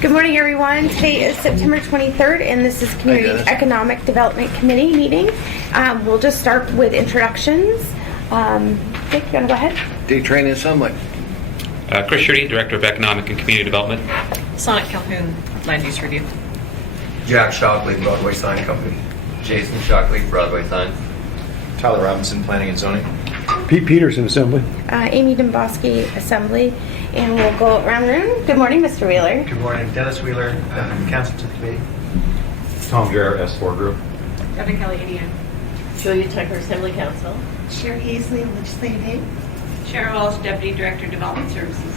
Good morning, everyone. Today is September 23rd, and this is Community Economic Development Committee meeting. We'll just start with introductions. Dick, you want to go ahead? Dick Training Assembly. Chris Schutte, Director of Economic and Community Development. Sonnet Calhoun, Land Use Review. Jack Shockley, Broadway Sign Company. Jason Shockley, Broadway Sign. Tyler Robinson, Planning and Zoning. Pete Peterson, Assembly. Amy Domboski, Assembly. And we'll go around the room. Good morning, Mr. Wheeler. Good morning. Dennis Wheeler, Counsel to the Committee. Tom Jarrett, S4 Group. Evan Kelly, ADN. Julia Tucker, Assembly Counsel. Sherry Easley, Legislative Aid. Sharon Walsh, Deputy Director, Development Services.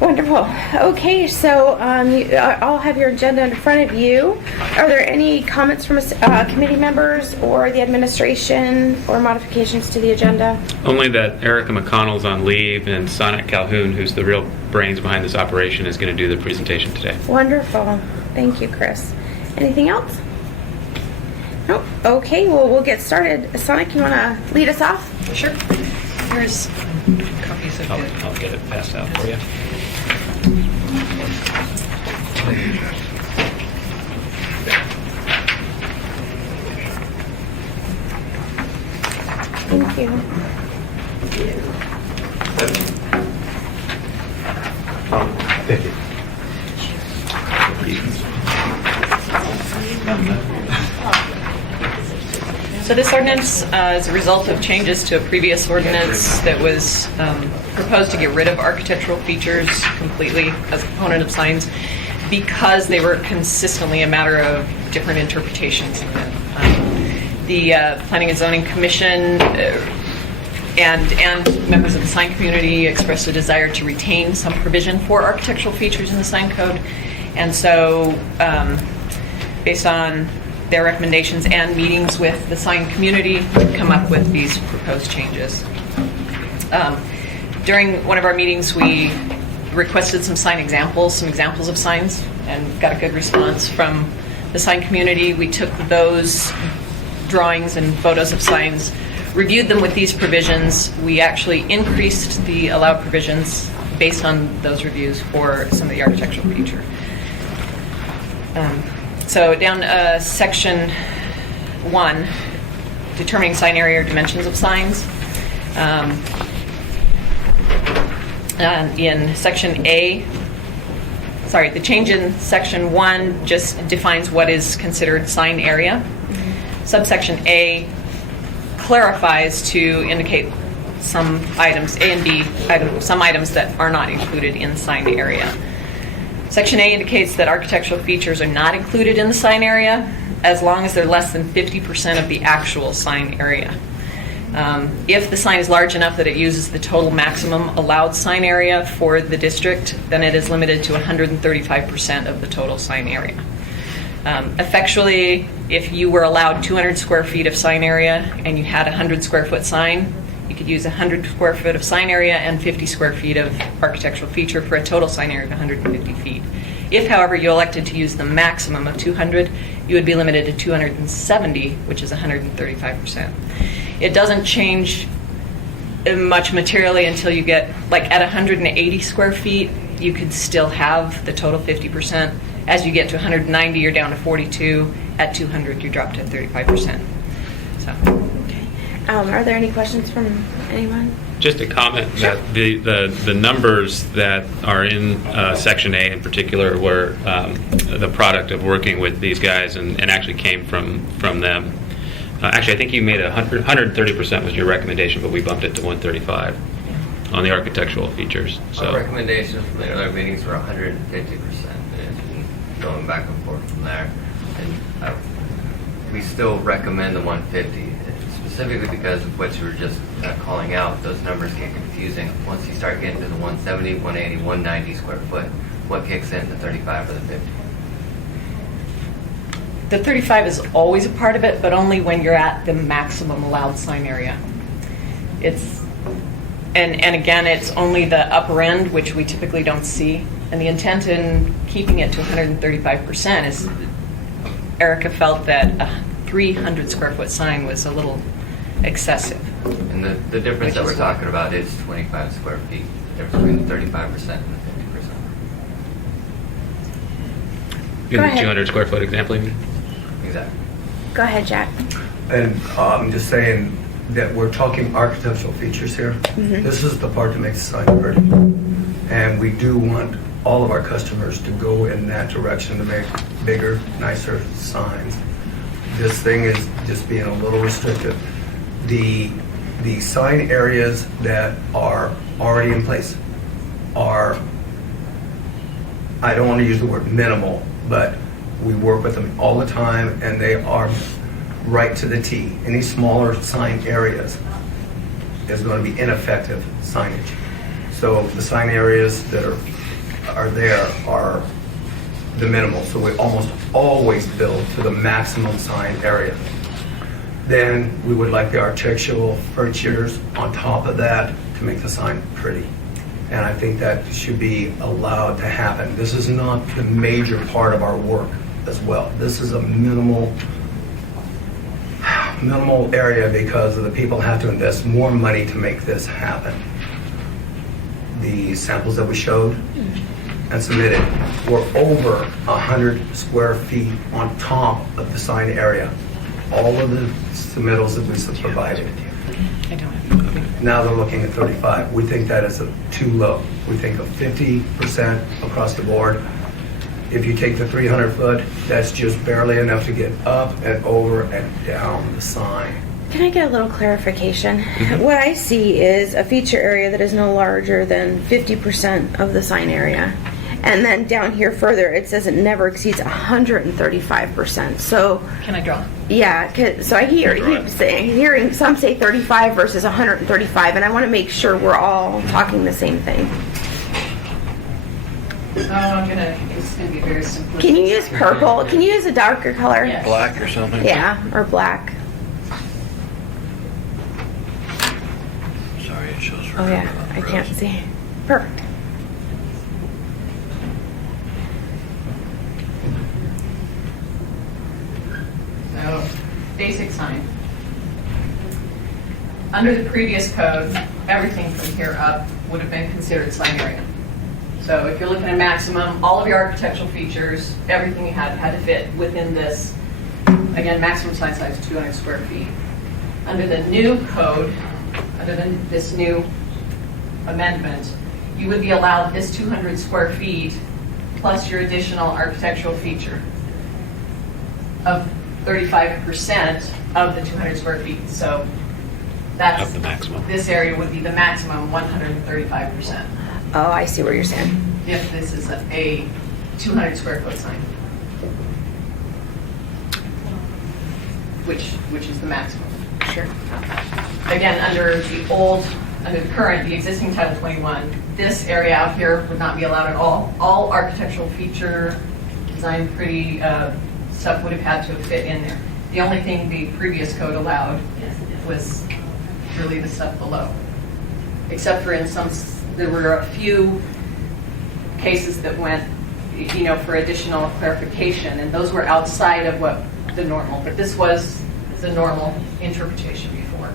Wonderful. Okay, so you all have your agenda in front of you. Are there any comments from committee members or the administration or modifications to the agenda? Only that Erica McConnell's on leave and Sonnet Calhoun, who's the real brains behind this operation, is going to do the presentation today. Wonderful. Thank you, Chris. Anything else? Nope. Okay, well, we'll get started. Sonic, you want to lead us off? Sure. Here's copies of it. I'll get it passed out for you. Thank you. Thank you. So this ordinance is a result of changes to a previous ordinance that was proposed to get rid of architectural features completely as a component of signs because they were consistently a matter of different interpretations. The Planning and Zoning Commission and members of the sign community expressed a desire to retain some provision for architectural features in the sign code. And so based on their recommendations and meetings with the sign community, we've come up with these proposed changes. During one of our meetings, we requested some examples of signs, and got a good response from the sign community. We took those drawings and photos of signs, reviewed them with these provisions. We actually increased the allowed provisions based on those reviews for some of the architectural feature. So down section 1, determining sign area or dimensions of signs. And in section A, the change in section 1 just defines what is considered sign area. Subsection A clarifies to indicate some items, A and B, some items that are not included in sign area. Section A indicates that architectural features are not included in the sign area as long as they're less than 50% of the actual sign area. If the sign is large enough that it uses the total maximum allowed sign area for the district, then it is limited to 135% of the total sign area. Effectually, if you were allowed 200 square feet of sign area and you had a 100 square foot sign, you could use 100 square foot of sign area and 50 square feet of architectural feature for a total sign area of 150 feet. If, however, you elected to use the maximum of 200, you would be limited to 270, which is 135%. It doesn't change much materially until you get, at 180 square feet, you could still have the total 50%. As you get to 190, you're down to 42. At 200, you drop to 35%. So. Are there any questions from anyone? Just a comment that the numbers that are in Section A in particular were the product of working with these guys and actually came from them. Actually, I think you made 130% was your recommendation, but we bumped it to 135 on the architectural features. So our recommendations from the other meetings were 150%. It's been going back and forth from there. And we still recommend the 150. Specifically because of what you were just calling out, those numbers get confusing. Once you start getting to the 170, 180, 190 square foot, what kicks in, the 35 or the 50? The 35 is always a part of it, but only when you're at the maximum allowed sign area. And again, it's only the upper end, which we typically don't see. And the intent in keeping it to 135% is Erica felt that a 300 square foot sign was a little excessive. And the difference that we're talking about is 25 square feet. The difference between the 35% and the 50%. In Go the ahead. 200 square foot example, you mean? Exactly. Go ahead, Jack. And I'm just saying that we're talking architectural features here. This is the part that makes the sign pretty. And we do want all of our customers to go in that direction to make bigger, nicer signs. This thing is just being a little restrictive. The sign areas that are already in place are, I don't want to use the word minimal, but we work with them all the time, and they are right to the T. Any smaller sign areas is going to be ineffective signage. So the sign areas that are there are the minimal. So we almost always build to the maximum sign area. Then we would like the architectural features on top of that to make the sign pretty. And I think that should be allowed to happen. This is not the major part of our work as well. This is a minimal area because the people have to invest more money to make this happen. The samples that we showed and submitted were over 100 square feet on top of the sign area. All of the submittals that we provided. I don't have. Now they're looking at 35. We think that is too low. We think of 50% across the board. If you take the 300 foot, that's just barely enough to get up and over and down the sign. Can I get a little clarification? What I see is a feature area that is no larger than 50% of the sign area. And then down here further, it says it never exceeds 135%. So, Can I draw? yeah, so I hearing some say 35 versus 135, and I want to make sure we're all talking the same thing. So it's gonna be very simplistic. Can you use purple? Can you use a darker color? Yes. Black or something? Yeah, or black. Sorry, it shows. Oh yeah, I can't see. Perfect. So, basic sign. Under the previous code, everything from here up would have been considered sign area. So if you're looking at maximum, all of your architectural features, everything you had to fit within this. Again, maximum sign size 200 square feet. Under the new code, under this new amendment, you would be allowed this 200 square feet plus your additional architectural feature of 35% of the 200 square feet. So that's Of the maximum. This area would be the maximum 135%. Oh, I see what you're saying. If this is a 200 square foot sign. Which is the maximum. Sure. Again, under the current, the existing Title 21, this area out here would not be allowed at all. All architectural feature, design pretty stuff would have had to fit in there. The only thing the previous code allowed was really the stuff below. Except for there were a few cases that went, for additional clarification, and those were outside of what the normal, but this was the normal interpretation before.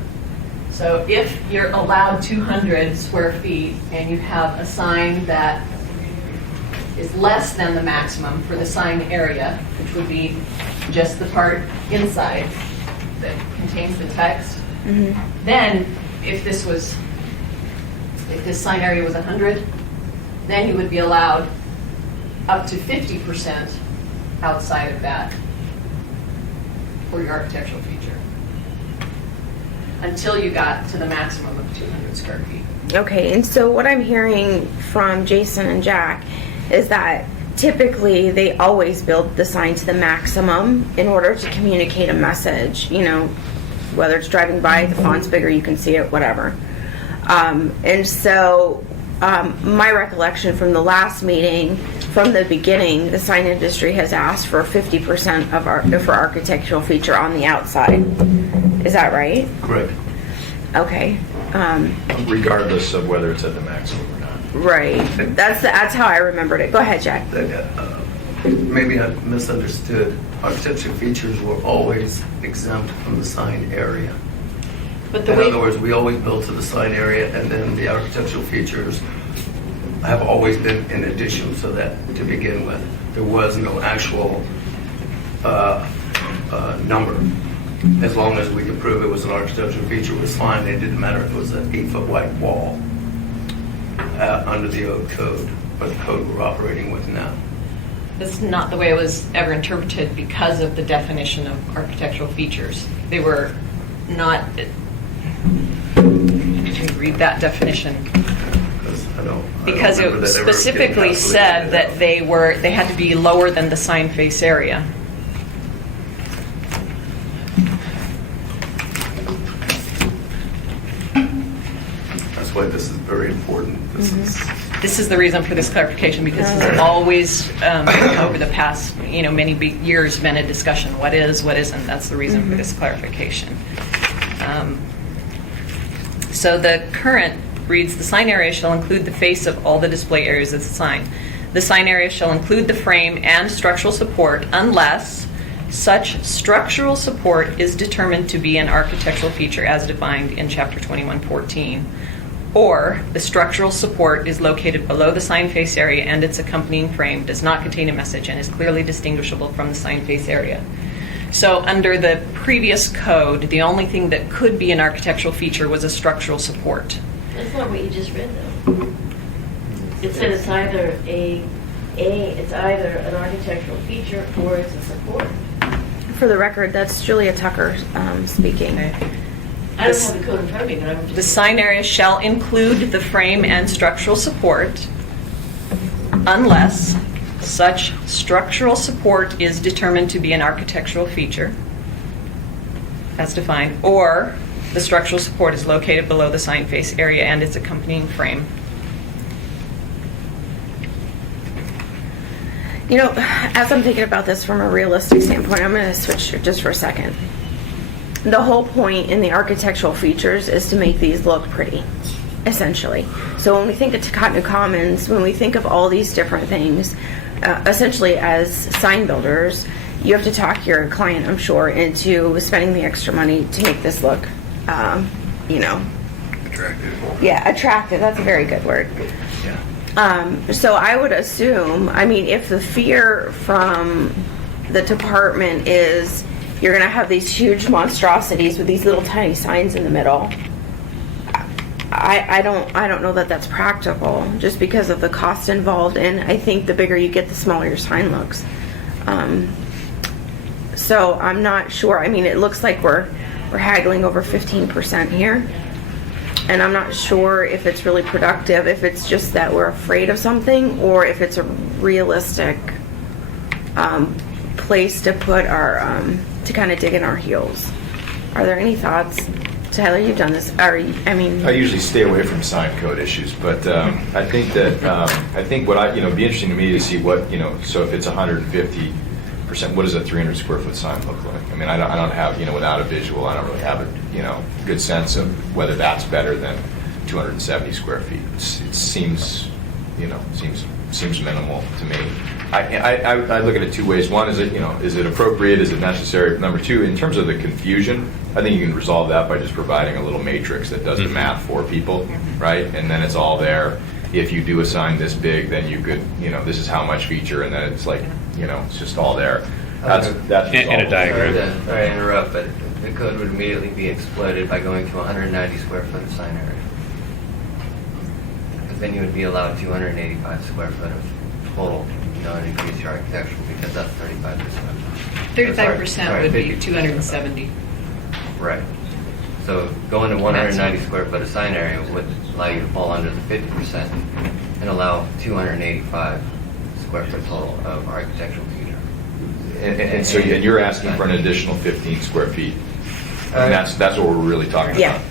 So if you're allowed 200 square feet and you have a sign that is less than the maximum for the sign area, which would be just the part inside that contains the text, then if this sign area was 100, then you would be allowed up to 50% outside of that for your architectural feature, until you got to the maximum of 200 square feet. Okay, and so what I'm hearing from Jason and Jack is that typically they always build the sign to the maximum in order to communicate a message, whether it's driving by, the font's bigger, you can see it, whatever. And so my recollection from the last meeting, from the beginning, the sign industry has asked for 50% for architectural feature on the outside. Is that right? Correct. Okay. Regardless of whether it's at the maximum or not. Right. That's how I remembered it. Go ahead, Jack. Maybe I misunderstood. Architectural features were always exempt from the sign area. But the In way other words, we always built to the sign area, and then the architectural features have always been in addition, so that to begin with, there was no actual number. As long as we could prove it was an architectural feature, it was fine. It didn't matter if it was an 8-foot wide wall under the old code, or the code we're operating with now. That's not the way it was ever interpreted because of the definition of architectural features. They were not, let me read that definition. Because it specifically said that they had to be lower than the sign face area. That's why this is very important. This is the reason for this clarification, because this has always, over the past, many big years, been a discussion. What is, what isn't? That's the reason for this clarification. So the current reads, the sign area shall include the face of all the display areas of the sign. The sign area shall include the frame and structural support unless such structural support is determined to be an architectural feature as defined in Chapter 2114. Or the structural support is located below the sign face area and its accompanying frame does not contain a message and is clearly distinguishable from the sign face area. So under the previous code, the only thing that could be an architectural feature was a structural support. That's not what you just read, though. It said it's either it's either an architectural feature or it's a support. For the record, that's Julia Tucker speaking. I don't have the code in front of me, but I'm just... The sign area shall include the frame and structural support unless such structural support is determined to be an architectural feature, as defined, or the structural support is located below the sign face area and its accompanying frame. As I'm thinking about this from a realistic standpoint, I'm going to switch just for a second. The whole point in the architectural features is to make these look pretty, essentially. So when we think of Takatnu Commons, when we think of all these different things, essentially as sign builders, you have to talk your client, I'm sure, into spending the extra money to make this look, Attractive. Yeah, attractive. That's a very good word. Yeah. So I would assume, if the fear from the department is you're going to have these huge monstrosities with these little tiny signs in the middle, I don't know that that's practical, just because of the cost involved. And I think the bigger you get, the smaller your sign looks. So I'm not sure. It looks like we're haggling over 15% here. And I'm not sure if it's really productive, if it's just that we're afraid of something, or if it's a realistic place to put our, to kind of dig in our heels. Are there any thoughts? Tyler, you've done this. I usually stay away from sign code issues, but I think that, what it'd be interesting to me to see what, so if it's 150%, what does a 300 square foot sign look like? I don't have, without a visual, I don't really have a, good sense of whether that's better than 270 square feet. It seems, seems minimal to me. I look at it two ways. One, is it appropriate? Is it necessary? Number two, in terms of the confusion, I think you can resolve that by just providing a little matrix that does the math for people, right? And then it's all there. If you do a sign this big, then you could, this is how much feature, and then it's like, it's just all there. That's in a diagram. Sorry to interrupt, but the code would immediately be exploded by going to 190 square foot of sign area. Because then you would be allowed 285 square foot of total, and increase your architectural, because that's 35%. 35% would be 270. Right. So going to 190 square foot of sign area would allow you to fall under the 50% and allow 285 square foot total of architectural feature. And so you're asking for an additional 15 square feet. And that's what we're really talking about.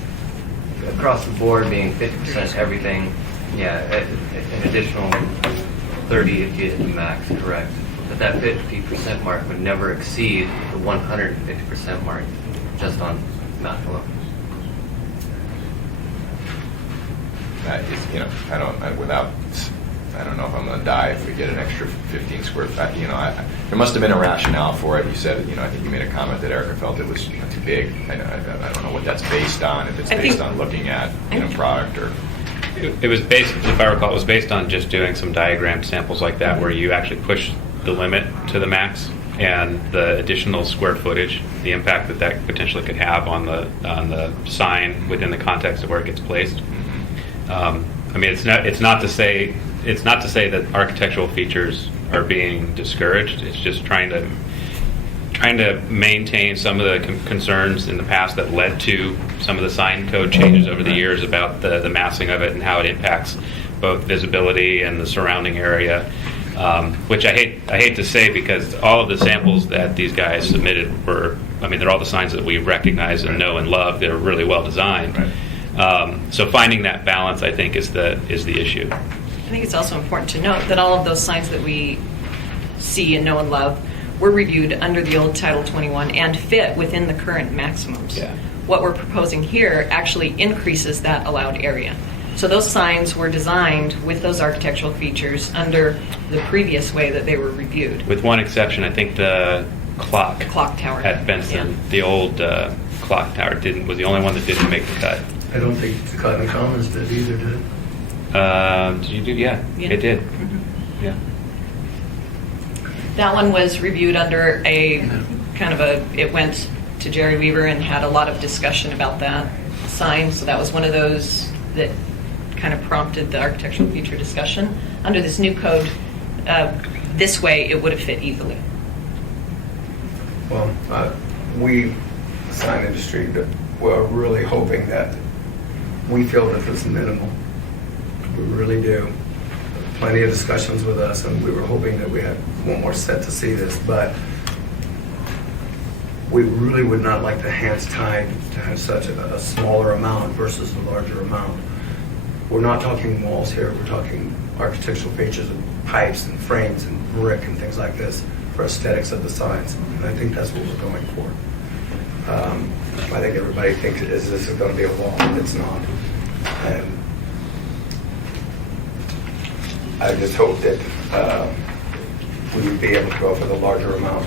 Across the board being 50% everything, an additional 30 if you hit the max, correct. But that 50% mark would never exceed the 150% mark just on math alone. That is, I don't know if I'm going to die if we get an extra 15 square feet. There must have been a rationale for it. You said, I think you made a comment that Erica felt it was too big. I don't know what that's based on. If it's based on looking at product or. It was based, if I recall, it was based on just doing some diagram samples like that where you actually push the limit to the max and the additional square footage, the impact that that potentially could have on the sign within the context of where it gets placed. I mean, it's not to say that architectural features are being discouraged. It's just trying to maintain some of the concerns in the past that led to some of the sign code changes over the years about the massing of it and how it impacts both visibility and the surrounding area. Which I hate to say, because all of the samples that these guys submitted were, I mean, they're all the signs that we recognize and know and love. They're really well designed. Right. So finding that balance, I think, is the issue. I think it's also important to note that all of those signs that we see and know and love were reviewed under the old Title 21 and fit within the current maximums. Yeah. What we're proposing here actually increases that allowed area. So those signs were designed with those architectural features under the previous way that they were reviewed. With one exception, I think the clock Tower. at Benson, Yeah. the old clock tower, was the only one that didn't make the cut. I don't think the Cotton Commons did either, did it? Did you do? Yeah, Yeah. it did. Mhm. Yeah. That one was reviewed under a kind of it went to Jerry Weaver and had a lot of discussion about that sign. So that was one of those that kind of prompted the architectural feature discussion. Under this new code, this way it would have fit easily. Well, we, the sign industry, we're really hoping that we feel that this is minimal. We really do. Plenty of discussions with us, and we were hoping that we had one more set to see this, but we really would not like the hands tied to have such a smaller amount versus a larger amount. We're not talking walls here, we're talking architectural features of pipes and frames and brick and things like this for aesthetics of the signs. And I think that's what we're going for. I think everybody thinks, is this going to be a wall? It's not. And I just hope that we would be able to go for the larger amount.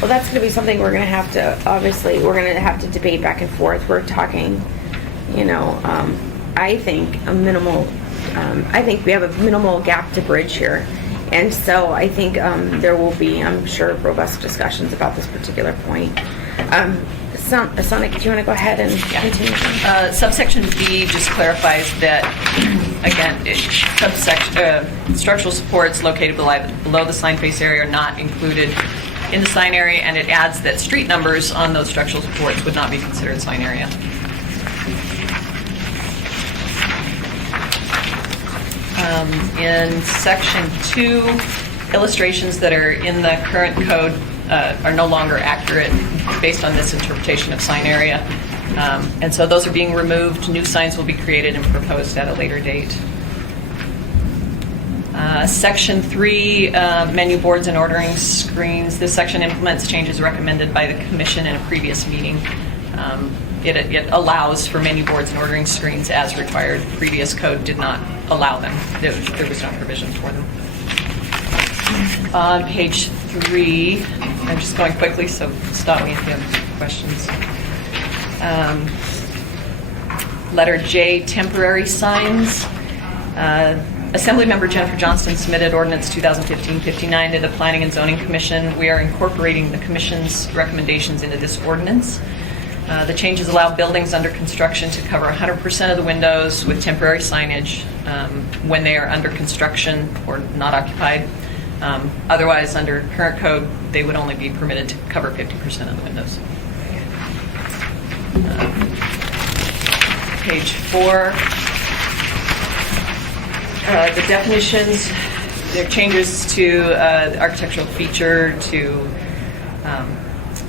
Well, that's going to be something we're going to have to, obviously, we're going to have to debate back and forth. We're talking, I think I think we have a minimal gap to bridge here. And so I think there will be, I'm sure, robust discussions about this particular point. Sonic, do you want to go ahead and continue? Subsection B just clarifies that, again, structural supports located below the sign face area are not included in the sign area, and it adds that street numbers on those structural supports would not be considered sign area. In section 2, illustrations that are in the current code are no longer accurate based on this interpretation of sign area. And so those are being removed. New signs will be created and proposed at a later date. Section 3, menu boards and ordering screens. This section implements changes recommended by the Commission in a previous meeting. It allows for menu boards and ordering screens as required. The previous code did not allow them. There was no provision for them. On page 3, I'm just going quickly, so stop me if you have questions. Letter J, temporary signs. Assemblymember Jennifer Johnston submitted Ordinance 2015-59 to the Planning and Zoning Commission. We are incorporating the Commission's recommendations into this ordinance. The changes allow buildings under construction to cover 100% of the windows with temporary signage when they are under construction or not occupied. Otherwise, under current code, they would only be permitted to cover 50% of the windows. Page 4. The definitions, there are changes to the architectural feature to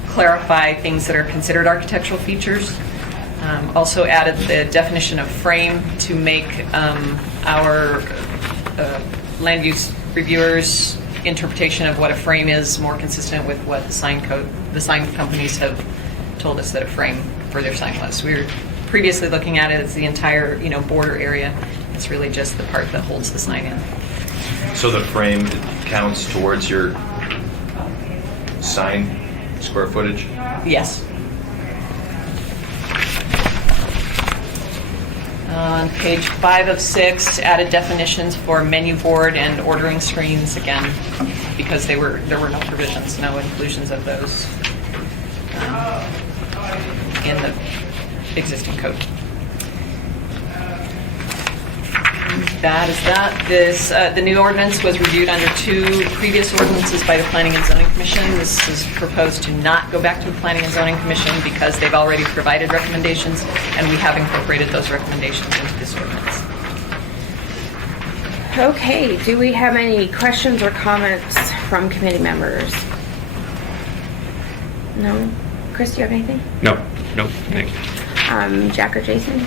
clarify things that are considered architectural features. Also added the definition of frame to make our land use reviewers' interpretation of what a frame is more consistent with what the sign companies have told us that a frame for their sign was. We were previously looking at it as the entire, border area. It's really just the part that holds the sign in. So the frame counts towards your sign square footage? Yes. On page 5 of 6, added definitions for menu board and ordering screens, again, because there were no provisions, no inclusions of those in the existing code. That is that. The new ordinance was reviewed under 2 previous ordinances by the Planning and Zoning Commission. This is proposed to not go back to the Planning and Zoning Commission because they've already provided recommendations, and we have incorporated those recommendations into this ordinance. Okay, do we have any questions or comments from committee members? No? Chris, do you have anything? No, thank you. Jack or Jason?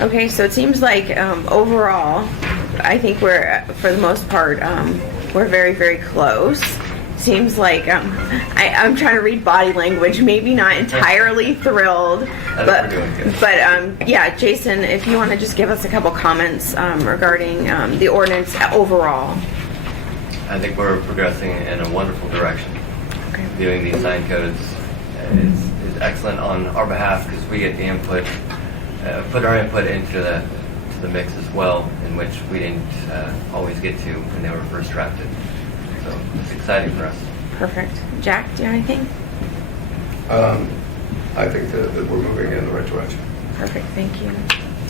Okay, so it seems like overall, I think we're, for the most part, we're very, very close. Seems like I'm trying to read body language, maybe not entirely thrilled, but yeah, Jason, if you want to just give us a couple comments regarding the ordinance overall. I think we're progressing in a wonderful direction. Okay. Doing these sign codes is excellent on our behalf because we get the input, put our input into the mix as well, in which we didn't always get to when they were first drafted. So it's exciting for us. Perfect. Jack, do you have anything? I think that we're moving in the right direction. Perfect, thank you.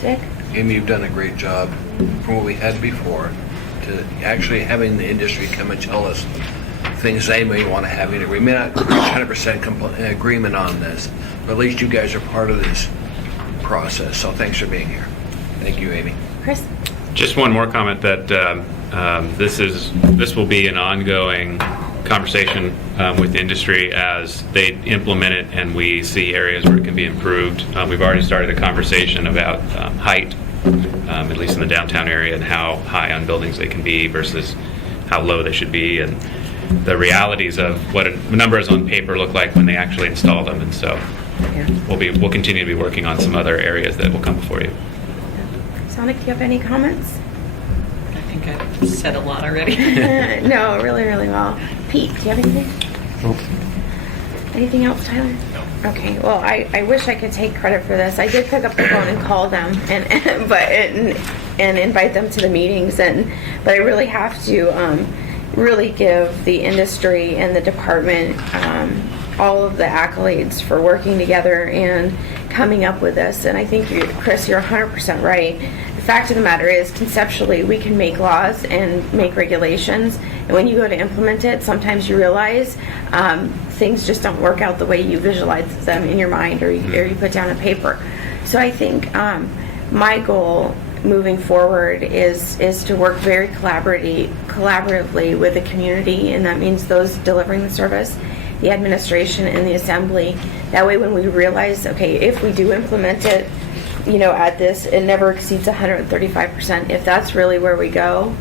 Dick? Amy, you've done a great job from what we had before to actually having the industry come and tell us things they may want to have. We may not reach 100% agreement on this, but at least you guys are part of this process. So thanks for being here. Thank you, Amy. Chris? Just one more comment that this will be an ongoing conversation with industry as they implement it and we see areas where it can be improved. We've already started a conversation about height, at least in the downtown area, and how high on buildings they can be versus how low they should be, and the realities of what numbers on paper look like when they actually install them. And so we'll continue to be working on some other areas that will come before you. Sonic, do you have any comments? I think I've said a lot already. No, really, really well. Pete, do you have anything? Nope. Anything else, Tyler? No. Okay, well, I wish I could take credit for this. I did pick up the phone and call them and invite them to the meetings, but I really have to really give the industry and the department all of the accolades for working together and coming up with this. And I think, Chris, you're 100% right. The fact of the matter is, conceptually, we can make laws and make regulations, and when you go to implement it, sometimes you realize things just don't work out the way you visualize them in your mind or you put down on paper. So I think my goal moving forward is to work very collaboratively with the community, and that means those delivering the service, the administration, and the assembly. That way, when we realize, okay, if we do implement it, at this, it never exceeds 135%. If that's really where we go,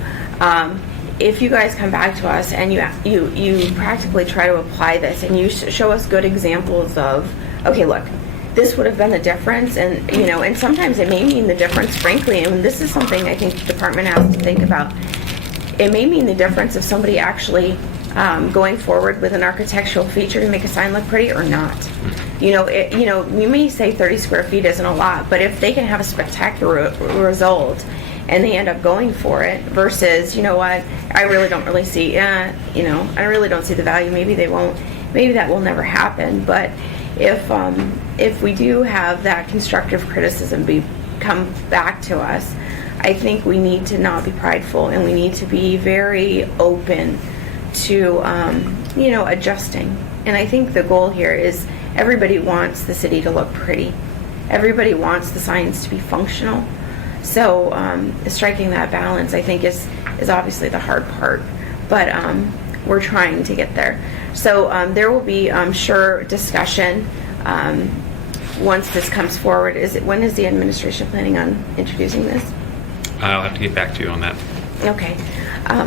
if you guys come back to us and you practically try to apply this and you show us good examples of, okay, look, this would have been the difference, and sometimes it may mean the difference, frankly, and this is something I think the department has to think about. It may mean the difference of somebody actually going forward with an architectural feature to make a sign look pretty or not. We may say 30 square feet isn't a lot, but if they can have a spectacular result and they end up going for it versus, I really don't really see, I really don't see the value. Maybe they won't. Maybe that will never happen. But if we do have that constructive criticism come back to us, I think we need to not be prideful, and we need to be very open to, adjusting. And I think the goal here is everybody wants the city to look pretty. Everybody wants the signs to be functional. So striking that balance, I think, is obviously the hard part. But we're trying to get there. So there will be, I'm sure, discussion once this comes forward. When is the administration planning on introducing this? I'll have to get back to you on that. Okay.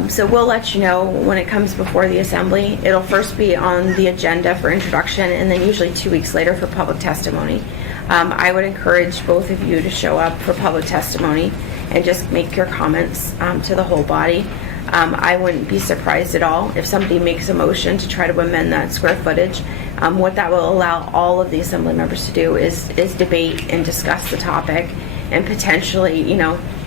So we'll let you know when it comes before the assembly. It'll first be on the agenda for introduction, and then usually 2 weeks later for public testimony. I would encourage both of you to show up for public testimony and just make your comments to the whole body. I wouldn't be surprised at all if somebody makes a motion to try to amend that square footage. What that will allow all of the assembly members to do is debate and discuss the topic and potentially,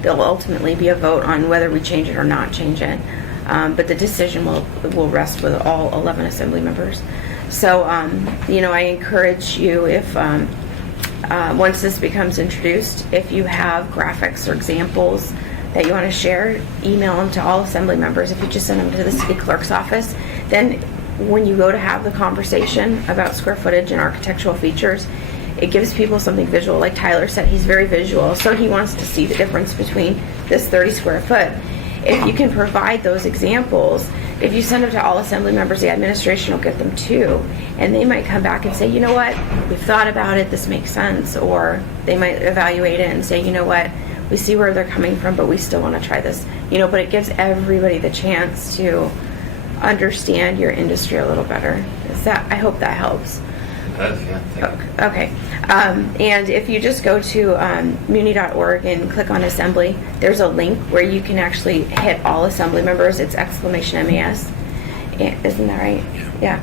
there'll ultimately be a vote on whether we change it or not change it. But the decision will rest with all 11 assembly members. So, I encourage you, if once this becomes introduced, if you have graphics or examples that you want to share, email them to all assembly members. If you just send them to the city clerk's office, then when you go to have the conversation about square footage and architectural features, it gives people something visual. Like Tyler said, he's very visual, so he wants to see the difference between this 30 square foot. If you can provide those examples, if you send them to all assembly members, the administration will get them too, and they might come back and say, you know what, we've thought about it, this makes sense, or they might evaluate it and say, you know what, we see where they're coming from, but we still want to try this. But it gives everybody the chance to understand your industry a little better. I hope that helps. That's, yeah, thank you. Okay. And if you just go to muni.org and click on assembly, there's a link where you can actually hit all assembly members. It's !MAS. Isn't that right? Yeah.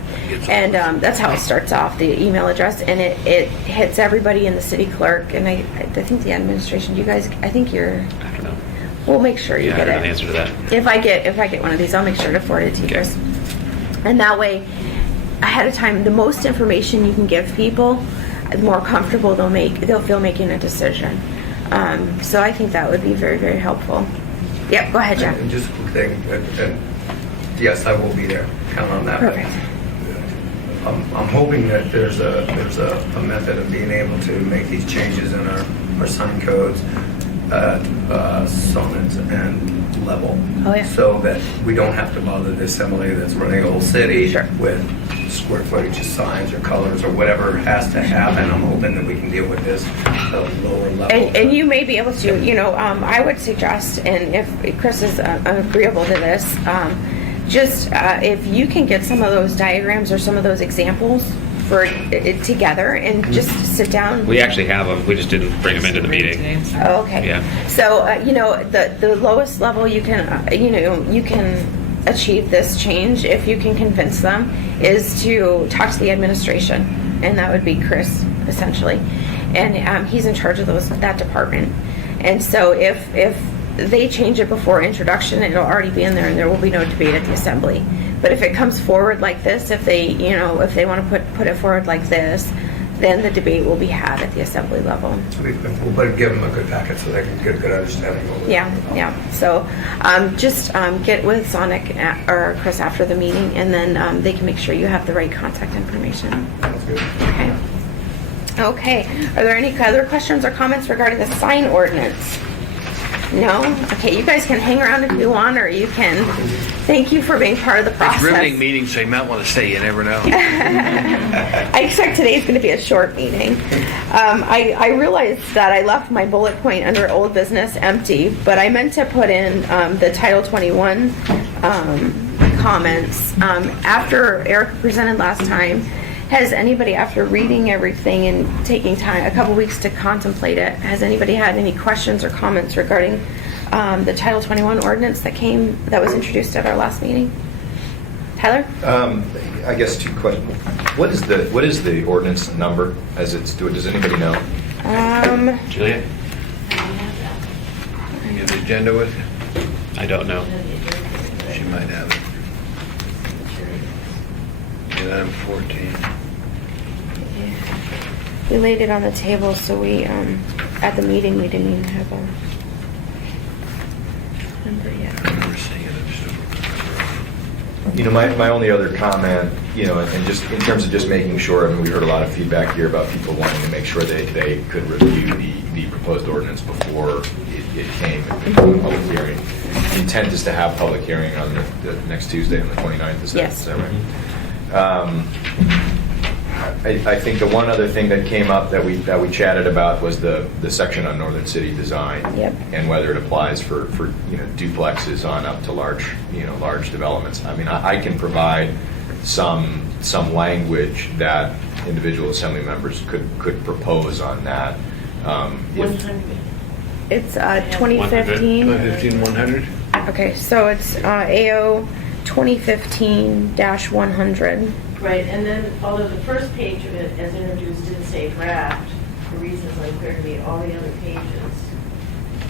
And that's how it starts off, the email address, and it hits everybody in the city clerk, and I think the administration, you guys, I think you're, I don't know. we'll make sure you Yeah, I get don't know the it. answer to that. If I get one of these, I'll make sure to forward it to you guys. And that way, ahead of time, the most information you can give people, the more comfortable they'll feel making a decision. So I think that would be very, very helpful. Yep, go ahead, Jack. And just a quick thing, yes, I will be there. Count on that. Perfect. I'm hoping that there's a method of being able to make these changes in our sign codes at sonnet and level. Oh, yeah. So that we don't have to bother the assembly that's running the whole city Sure. with square footage of signs or colors or whatever has to happen. I'm hoping that we can deal with this at a lower level. And you may be able to, I would suggest, and if Chris is agreeable to this, just if you can get some of those diagrams or some of those examples for it together and just sit down. We actually have them. We just didn't bring them into the meeting. Oh, okay. Yeah. So, the lowest level you can, you can achieve this change if you can convince them is to talk to the administration, and that would be Chris, essentially. And he's in charge of that department. And so if they change it before introduction, it'll already be in there and there will be no debate at the assembly. But if it comes forward like this, if they want to put it forward like this, then the debate will be had at the assembly level. We'll give them a good packet so they can get a good understanding of it. Yeah. So just get with Sonic or Chris after the meeting, and then they can make sure you have the right contact information. Sounds good. Okay. Are there any other questions or comments regarding the sign ordinance? No? Okay, you guys can hang around if you want, or you can. Thank you for being part of the process. It's riveting meeting, so you might want to stay. You never know. I expect today's going to be a short meeting. I realized that I left my bullet point under old business empty, but I meant to put in the Title 21 comments. After Eric presented last time, has anybody, after reading everything and taking time, a couple weeks to contemplate it, has anybody had any questions or comments regarding the Title 21 ordinance that was introduced at our last meeting? Tyler? I guess two questions. What is the ordinance number as it's doing? Does anybody know? Julia? You have the agenda with you? I don't know. She might have it. Yeah, I'm 14. We laid it on the table, so we, at the meeting, we didn't even have a number yet. I remember seeing it. I just don't remember. My only other comment, and just in terms of just making sure, we heard a lot of feedback here about people wanting to make sure they could review the proposed ordinance before it came to public hearing. The intent is to have public hearing on the next Tuesday, on the 29th. Is that right? I think the one other thing that came up that we chatted about was the section on Northern City design. Yep. And whether it applies for duplexes on up to large developments. I can provide some language that individual assembly members could propose on that. 100. It's 2015. 100? Okay, so it's AO 2015-100. Right, and then although the first page of it, as introduced, didn't say draft, for reasons unclear to me, all the other pages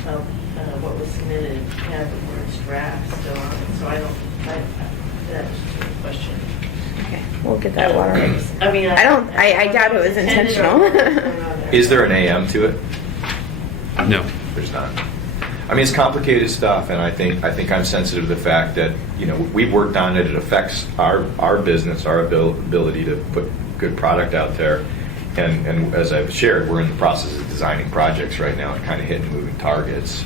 how, what was submitted had the words draft still on it, so I don't, that's just a question. Okay, we'll get that water. I mean, I doubt it was intended or intentional. what's going on there. Is there an AM to it? No. There's not. I mean, it's complicated stuff, and I think I'm sensitive to the fact that, you know, we've worked on it. It affects our business, our ability to put good product out there. And as I've shared, we're in the process of designing projects right now and kind of hitting moving targets.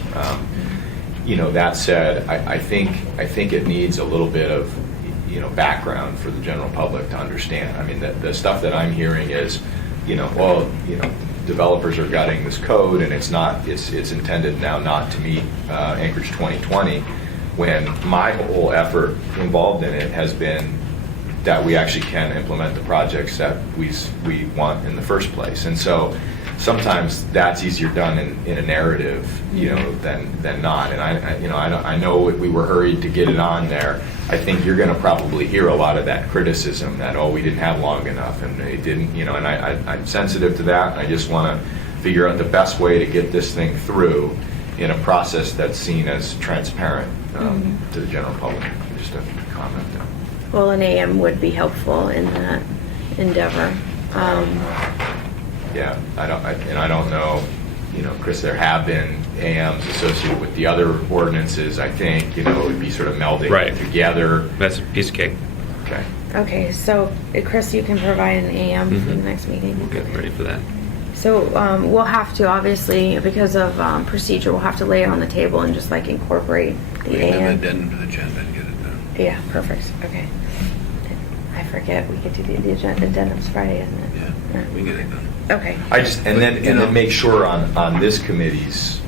You know, that said, I think it needs a little bit of, you know, background for the general public to understand. I mean, the stuff that I'm hearing is, you know, well, you know, developers are gutting this code, and it's intended now not to meet Anchorage 2020, when my whole effort involved in it has been that we actually can implement the projects that we want in the first place. And so sometimes that's easier done in a narrative, you know, than not. And I know we were hurried to get it on there. I think you're going to probably hear a lot of that criticism that, oh, we didn't have long enough and they didn't, you know, and I'm sensitive to that. I just want to figure out the best way to get this thing through in a process that's seen as transparent to the general public. Just a comment there. Well, an AM would be helpful in that endeavor. Yeah, I don't know, you know, Chris, there have been AMs associated with the other ordinances. I think, you know, it would be sort of melding together. That's a piece of cake. Okay. Okay, so Chris, you can provide an AM for the next meeting. We'll get ready for that. So we'll have to, obviously, because of procedure, we'll have to lay it on the table and just like incorporate the We have an AM. addendum to the agenda to get it done. Yeah, perfect. Okay. I forget we get to do the addendums Friday, isn't it? Yeah, we can get it done. Okay. And then make sure on this committee's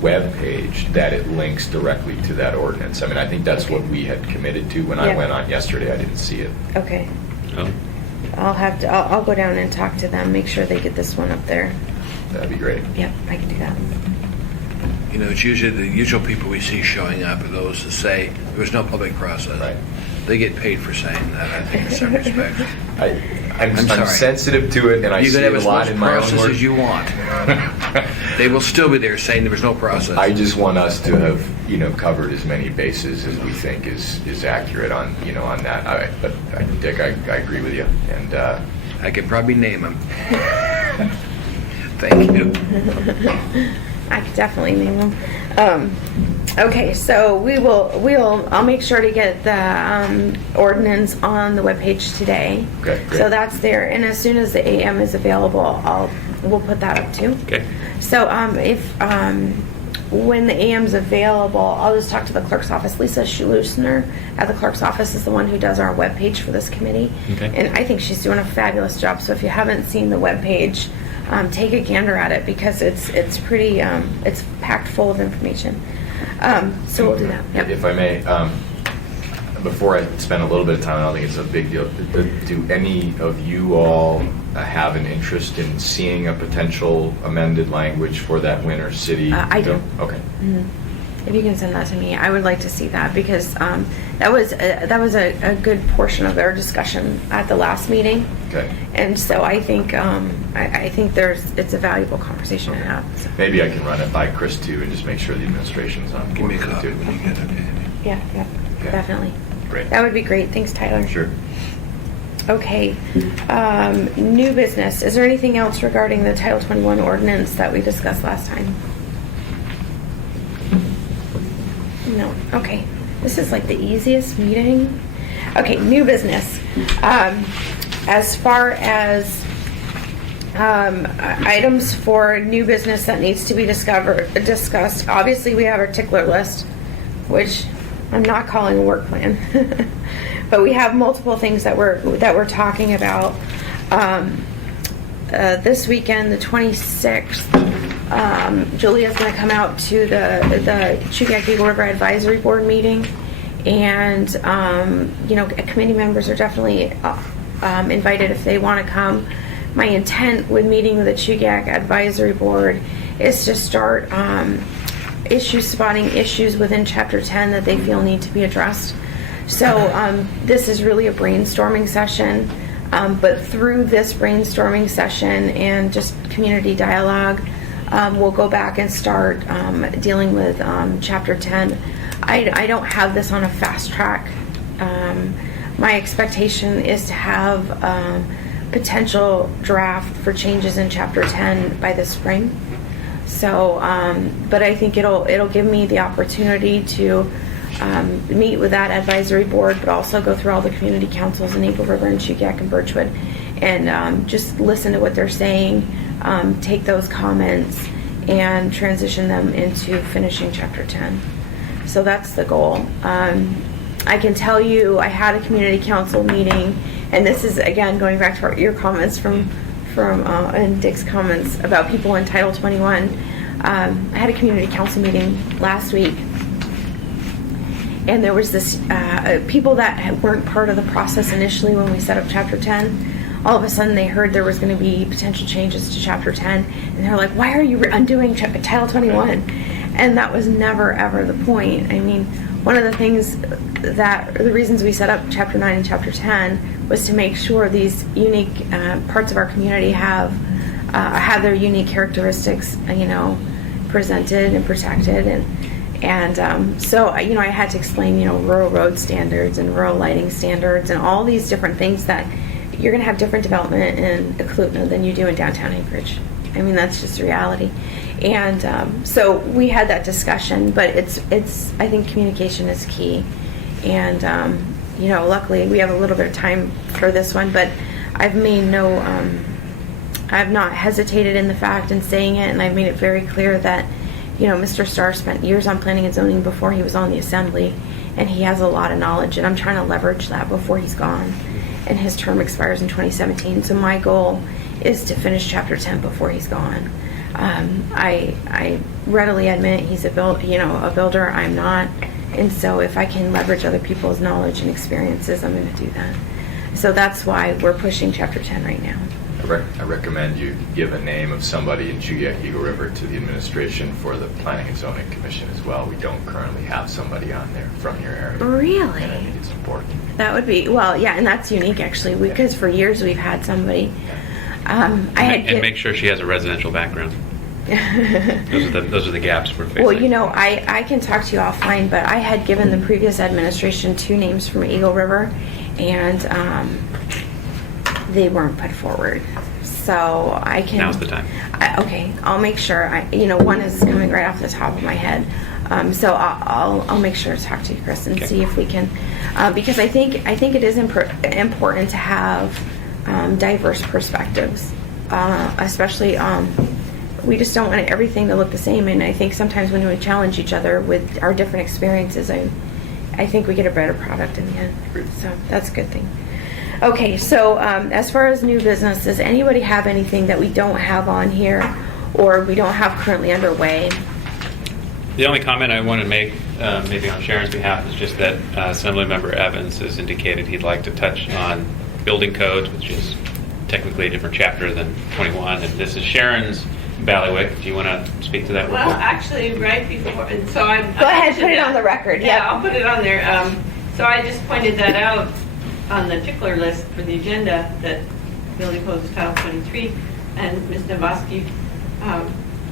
webpage that it links directly to that ordinance. I mean, I think that's what we had committed to. When I Yeah. went on yesterday, I didn't see it. Okay. Oh. I'll go down and talk to them, make sure they get this one up there. That'd be great. Yep, I can do that. You know, it's usually the usual people we see showing up are those that say there was no public process. Right. They get paid for saying that, I think, in some respects. I'm sorry. sensitive to it, and I You see can it have a as lot much in my own process work. as you want. They will still be there saying there was no process. I just want us to have, you know, covered as many bases as we think is accurate on, you know, on that. But Dick, I agree with you, and I could probably name them. Thank you. I could definitely name them. Okay, so I'll make sure to get the ordinance on the webpage today. Okay, great. So that's there, and as soon as the AM is available, we'll put that up too. Okay. So when the AM's available, I'll just talk to the clerk's office. Lisa Schlusner at the clerk's office is the one who does our webpage for this committee. Okay. And I think she's doing a fabulous job. So if you haven't seen the webpage, take a gander at it because it's pretty, it's packed full of information. So we'll do that. Yep. if I may, before I spend a little bit of time, I don't think it's a big deal. Do any of you all have an interest in seeing a potential amended language for that winter city? I do. Okay. If you can send that to me, I would like to see that because that was a good portion of their discussion at the last meeting. Okay. And so I think it's a valuable conversation to have. So. Maybe I can run it by Chris too and just make sure the administration's on Give board me a with it copy too. when you get it. Okay. Yeah, Okay. definitely. Great. That would be great. Thanks, Tyler. Sure. Okay. New business. Is there anything else regarding the Title 21 ordinance that we discussed last time? No. Okay. This is like the easiest meeting. Okay, new business. As far as items for new business that needs to be discussed, obviously we have our tickler list, which I'm not calling a work plan, but we have multiple things that we're talking about. This weekend, the 26th, Julia's going to come out to the Chugack Eagle River Advisory Board meeting, and committee members are definitely invited if they want to come. My intent with meeting with the Chugack Advisory Board is to start spotting issues within Chapter 10 that they feel need to be addressed. So this is really a brainstorming session, but through this brainstorming session and just community dialogue, we'll go back and start dealing with Chapter 10. I don't have this on a fast track. My expectation is to have potential draft for changes in Chapter 10 by the spring. So, but I think it'll give me the opportunity to meet with that advisory board, but also go through all the community councils in Eagle River and Chugiak and Birchwood, and just listen to what they're saying, take those comments, and transition them into finishing Chapter 10. So that's the goal. I can tell you, I had a community council meeting, and this is again going back to your comments from and Dick's comments about people in Title 21. I had a community council meeting last week, and there was this people that weren't part of the process initially when we set up Chapter 10. All of a sudden, they heard there was going to be potential changes to Chapter 10, and they're like, "Why are you undoing Title 21?" And that was never ever the point. I mean, one of the things the reasons we set up Chapter 9 and Chapter 10 was to make sure these unique parts of our community have their unique characteristics, presented and protected, and so I had to explain, rural road standards and rural lighting standards and all these different things that you're going to have different development in Eklutna than you do in downtown Anchorage. I mean, that's just reality. And so we had that discussion, but it's I think communication is key. And luckily we have a little bit of time for this one, but I've made I've not hesitated in the fact in saying it, and I've made it very clear that Mr. Starr spent years on planning and zoning before he was on the assembly, and he has a lot of knowledge, and I'm trying to leverage that before he's gone, and his term expires in 2017. So my goal is to finish Chapter 10 before he's gone. I readily admit he's a builder. I'm not, and so if I can leverage other people's knowledge and experiences, I'm going to do that. So that's why we're pushing Chapter 10 right now. I recommend you give a name of somebody in Chugiak, Eagle River to the administration for the Planning and Zoning Commission as well. We don't currently have somebody on there from your area. Really? And I think it's important. That would be, and that's unique actually, because for years we've had somebody. And make sure she has a residential background. Those are the gaps we're facing. Well, I can talk to you offline, but I had given the previous administration 2 names from Eagle River, and they weren't put forward. So I can. Now's the time. Okay, I'll make sure. One is coming right off the top of my head. So I'll make sure to talk to you, Chris, and see if we can, because I think it is important to have diverse perspectives, especially. We just don't want everything to look the same, and I think sometimes when we challenge each other with our different experiences, I think we get a better product in the end. So that's a good thing. Okay, so as far as new business, does anybody have anything that we don't have on here or we don't have currently underway? The only comment I want to make, maybe on Sharon's behalf, is just that Assemblymember Evans has indicated he'd like to touch on building codes, which is technically a different chapter than 21, and this is Sharon's Ballywick. Do you want to speak to that? Well, actually, right before, and so I'm... Go ahead, put it on the record. Yeah, I'll put it on there. So I just pointed that out on the tickler list for the agenda, that building code is Title 23, and Ms. Nabosky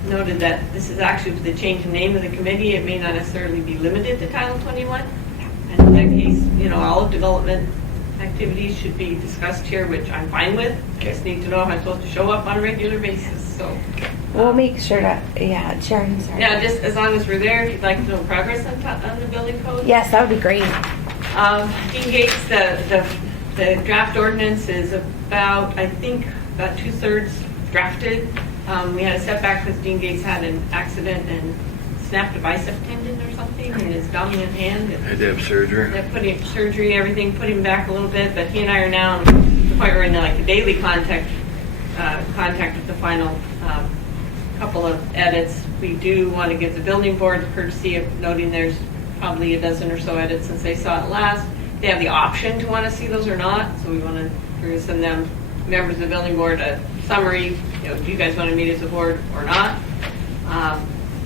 noted that this is actually the change in name of the committee. It may not necessarily be limited to Title 21. And in that case, all of development activities should be discussed here, which I'm fine with. I just need to know if I'm supposed to show up on a regular basis. So we'll make sure to, Sharon, sorry. Yeah, just as long as we're there, if you'd like to know progress on the building code. Yes, that would be great. Dean Gates, the draft ordinance is about 2/3 drafted. We had a setback because Dean Gates had an accident and snapped a bicep tendon or something in his dominant hand. I did have surgery. They put him surgery, everything, put him back a little bit, but he and I are now at the point where we're in the daily contact with the final couple of edits. We do want to give the building board the courtesy of noting there's probably a dozen or so edits since they saw it last. They have the option to want to see those or not, so we want to send them, members of the building board, a summary. Do you guys want to meet as a board or not?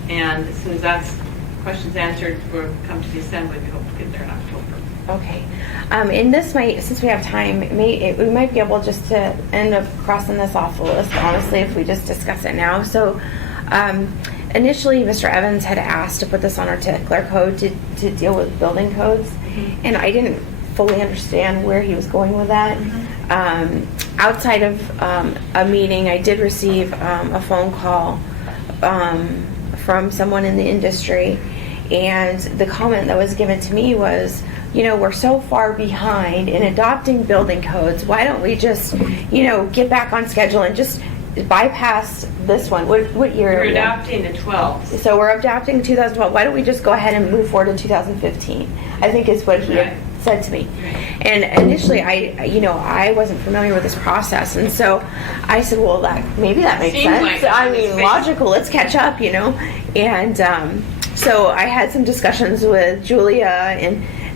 And as soon as that's questions answered, we'll come to the assembly. We hope to get there in October. Okay. And this might, since we have time, we might be able just to end up crossing this off the list, honestly, if we just discuss it now. So Initially, Mr. Evans had asked to put this on our tickler code to deal with building codes, and I didn't fully understand where he was going with that. Outside of a meeting, I did receive a phone call from someone in the industry, and the comment that was given to me was, you know, we're so far behind in adopting building codes. Why don't we just, you know, get back on schedule and just bypass this one? What year? We're adopting the 12. So we're adopting 2012. Why don't we just go ahead and move forward in 2015? I think is what he had said to me. And initially, I wasn't familiar with this process, and so I said, well, maybe that makes Seems sense. like I on this mean, face. logical. Let's catch up, you know. And so I had some discussions with Julia,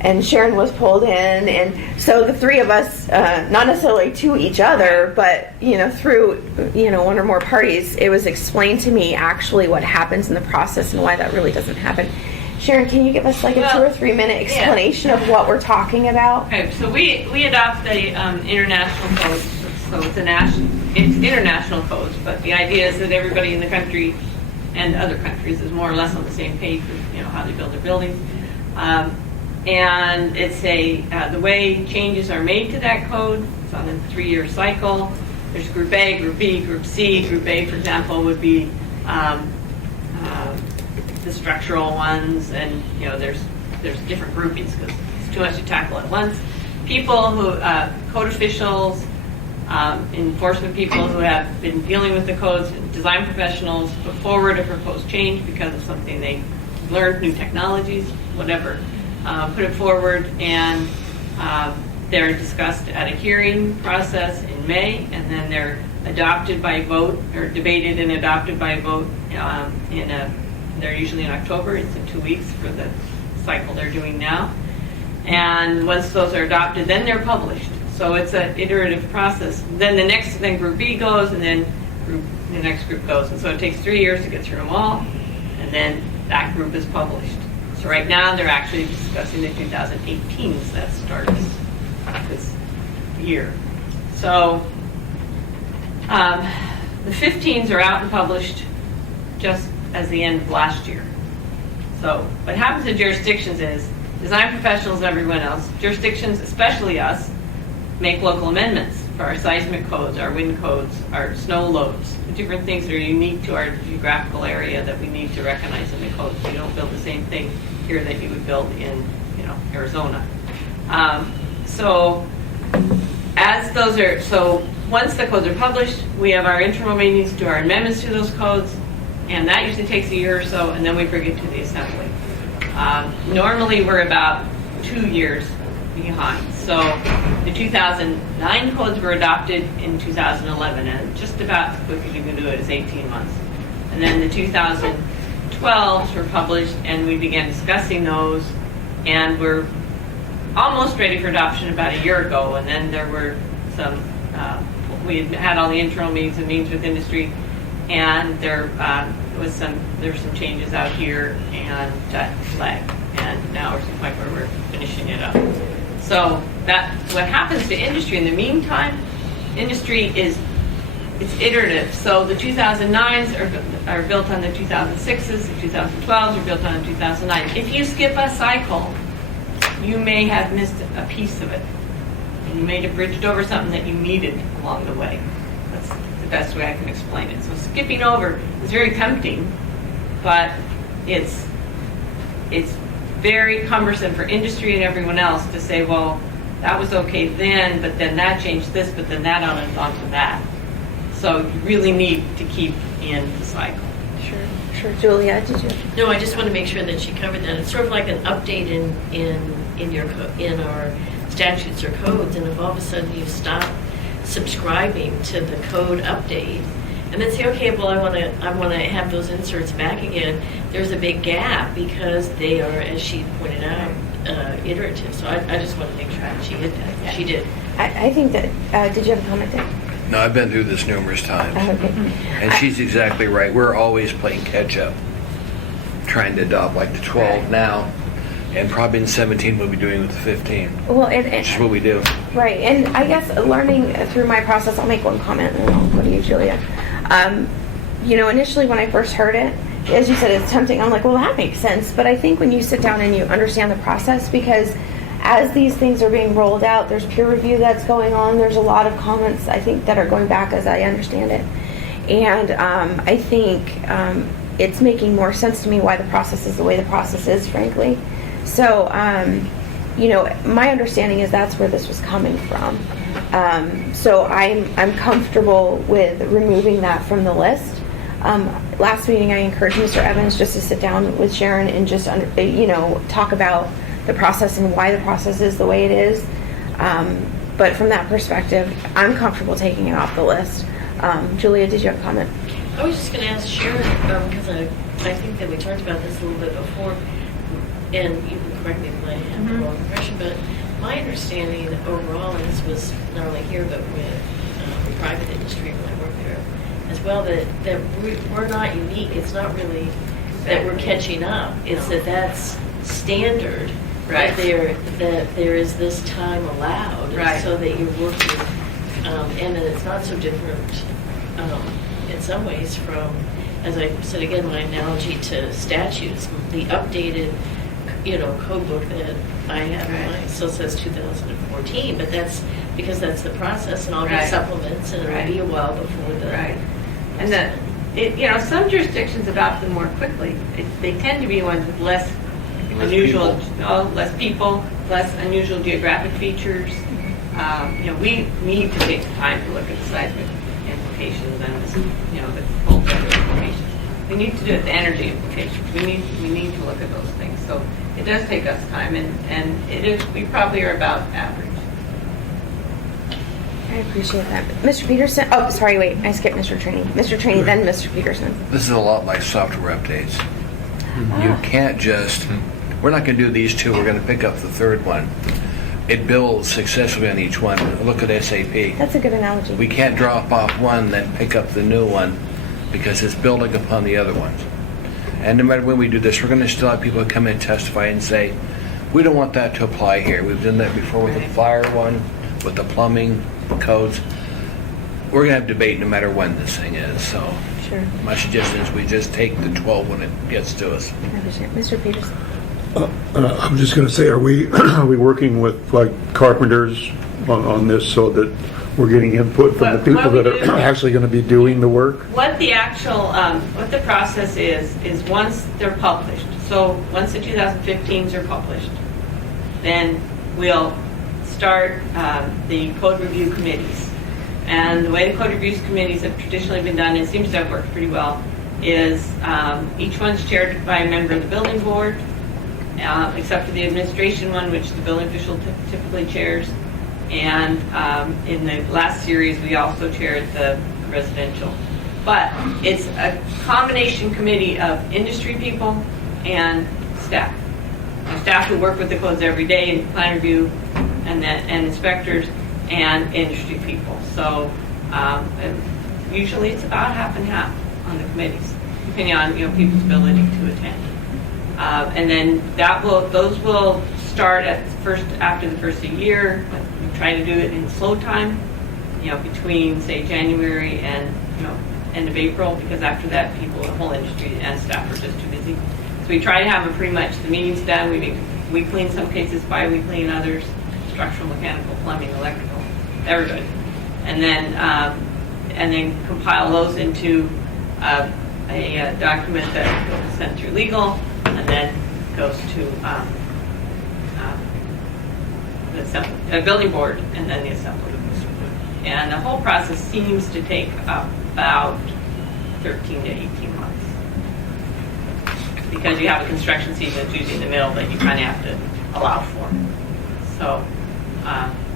and Sharon was pulled in, and so the three of us, not necessarily to each other, but you know, through one or more parties, it was explained to me actually what happens in the process and why that really doesn't happen. Sharon, can you give us like a 2 or 3 minute explanation of what we're talking about? Okay, so we adopt the international codes, so it's international codes, but the idea is that everybody in the country and other countries is more or less on the same page with, you know, how they build their buildings. And it's the way changes are made to that code, it's on a 3-year cycle. There's Group A, Group B, Group C. Group A, for example, would be the structural ones, and you know, there's different groupings because it's too much to tackle at once. People who, code officials, enforcement people who have been dealing with the codes, design professionals put forward a proposed change because of something they learned, new technologies, whatever. Put it forward, and they're discussed at a hearing process in May, and then they're adopted by vote, or debated and adopted by vote they're usually in October. It's in 2 weeks for the cycle they're doing now. And once those are adopted, then they're published. So it's an iterative process. Then Group B goes, and then the next group goes. And so it takes 3 years to get through them all, and then that group is published. So right now they're actually discussing the 2018s that starts this year. So the 15s are out and published just as the end of last year. So what happens to jurisdictions is design professionals and everyone else, jurisdictions, especially us, make local amendments for our seismic codes, our wind codes, our snow loads, the different things that are unique to our geographical area that we need to recognize in the codes. You don't build the same thing here that you would build in, you know, Arizona. So once the codes are published, we have our internal meetings, do our amendments to those codes, and that usually takes a year or so, and then we bring it to the assembly. Normally, we're about 2 years behind. So the 2009 codes were adopted in 2011, and just about as quick as you can do it is 18 months. And then the 2012s were published, and we began discussing those, and we're almost ready for adoption about a year ago. And then there were some, we had all the internal meetings and meetings with industry, and there were some changes out here, and that flagged. And now we're to the point where we're finishing it up. So what happens to industry in the meantime, industry it's iterative. So the 2009s are built on the 2006s, the 2012s are built on the 2009. If you skip a cycle, you may have missed a piece of it. And you may have bridged over something that you needed along the way. That's the best way I can explain it. So skipping over is very tempting, but it's very cumbersome for industry and everyone else to say, well, that was okay then, but then that changed this, but then that onto that. So you really need to keep in the cycle. Sure. Julia, did you? No, I just want to make sure that she covered that. It's sort of like an update in our statutes or codes, and if all of a sudden you stop subscribing to the code update, and then say, okay, well, I want to have those inserts back again, there's a big gap because they are, as she pointed out, iterative. So I just want to make sure that she did that. Yeah. She did. I think that, did you have a comment there? No, I've been through this numerous times. Okay. And she's exactly right. We're always playing catch up, trying to adopt like the 12 now, and probably in 17 we'll be doing with the 15. Well, Which is what we do. Right, and I guess learning through my process, I'll make one comment and then I'll go to you, Julia. initially when I first heard it, as you said, it's tempting. I'm like, well, that makes sense. But I think when you sit down and you understand the process, because as these things are being rolled out, there's peer review that's going on. There's a lot of comments, I think, that are going back as I understand it. And I think it's making more sense to me why the process is the way the process is, frankly. So, my understanding is that's where this was coming from. So I'm comfortable with removing that from the list. Last meeting, I encouraged Mr. Evans just to sit down with Sharon and just, talk about the process and why the process is the way it is. But from that perspective, I'm comfortable taking it off the list. Julia, did you have a comment? I was just going to ask Sharon, because I think that we talked about this a little bit before, and you can correct me if I have the wrong impression, but my understanding overall, and this was not only here, but with the private industry when I worked there as well, that we're not unique. It's not really that we're catching up. It's that's standard. Right. That there is this time allowed, Right. so that you're working, and that it's not so different in some ways from, as I said again, my analogy to statutes, the updated, code book that I have in mine still says 2014, but that's because that's the process, and all Right. these supplements, and it'll be a while before the. Right. And some jurisdictions adopt them more quickly. They tend to be ones with less unusual, less people, less unusual geographic features. We need to take the time to look at the seismic implications and the voltage implications. We need to do it, the energy implications. We need to look at those things. So it does take us time, and it is. We probably are about average. I appreciate that. Mr. Peterson, oh, sorry, wait, I skipped Mr. Trainee. Mr. Trainee, then Mr. Peterson. This is a lot like software updates. You can't just, we're not going to do these two, we're going to pick up the third one. It builds successfully on each one. Look at SAP. That's a good analogy. We can't drop off one, then pick up the new one, because it's building upon the other ones. And no matter when we do this, we're going to still have people come in and testify and say, we don't want that to apply here. We've done that before with the fire one, with the plumbing codes. We're going to have debate no matter when this thing is. So Sure. my suggestion is we just take the 12 when it gets to us. I appreciate it. Mr. Peterson. I'm just going to say, are we working with like carpenters on this so that we're getting input from the people that are actually going to be doing the work? What the actual, what the process is once they're published, so once the 2015s are published, then we'll start the code review committees. And the way the code review committees have traditionally been done, it seems to have worked pretty well, is each one's chaired by a member of the building board, except for the administration one, which the building official typically chairs. And in the last series, we also chaired the residential. But it's a combination committee of industry people and staff. Staff who work with the codes every day in plan review, and inspectors and industry people. So usually it's about half and half on the committees, depending on people's ability to attend. And then those will start after the first year. We try to do it in slow time, between say January and end of April, because after that the whole industry and staff are just too busy. So we try to have pretty much the meetings done. We make weekly in some cases, bi-weekly in others, structural, mechanical, plumbing, electrical, everybody. And then compile those into a document that is sent through legal, and then goes to the building board, and then the assembly. And the whole process seems to take about 13 to 18 months. Because you have a construction season that's usually in the middle that you kind of have to allow for. So,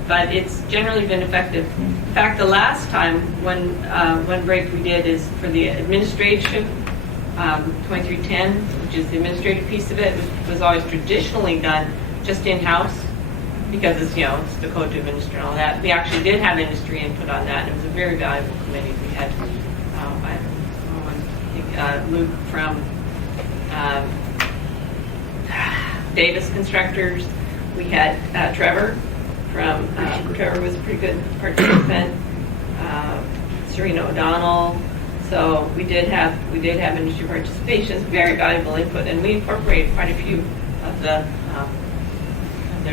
but it's generally been effective. In fact, the last time one break we did is for the administration, 2310, which is the administrative piece of it, was always traditionally done just in-house, because it's it's the code to administer and all that. We actually did have industry input on that, and it was a very valuable committee. We had Luke from Davis Constructors. We had Trevor from Trevor was a pretty good participant. Serena O'Donnell. So we did have industry participation, very valuable input, and we incorporated quite a few of their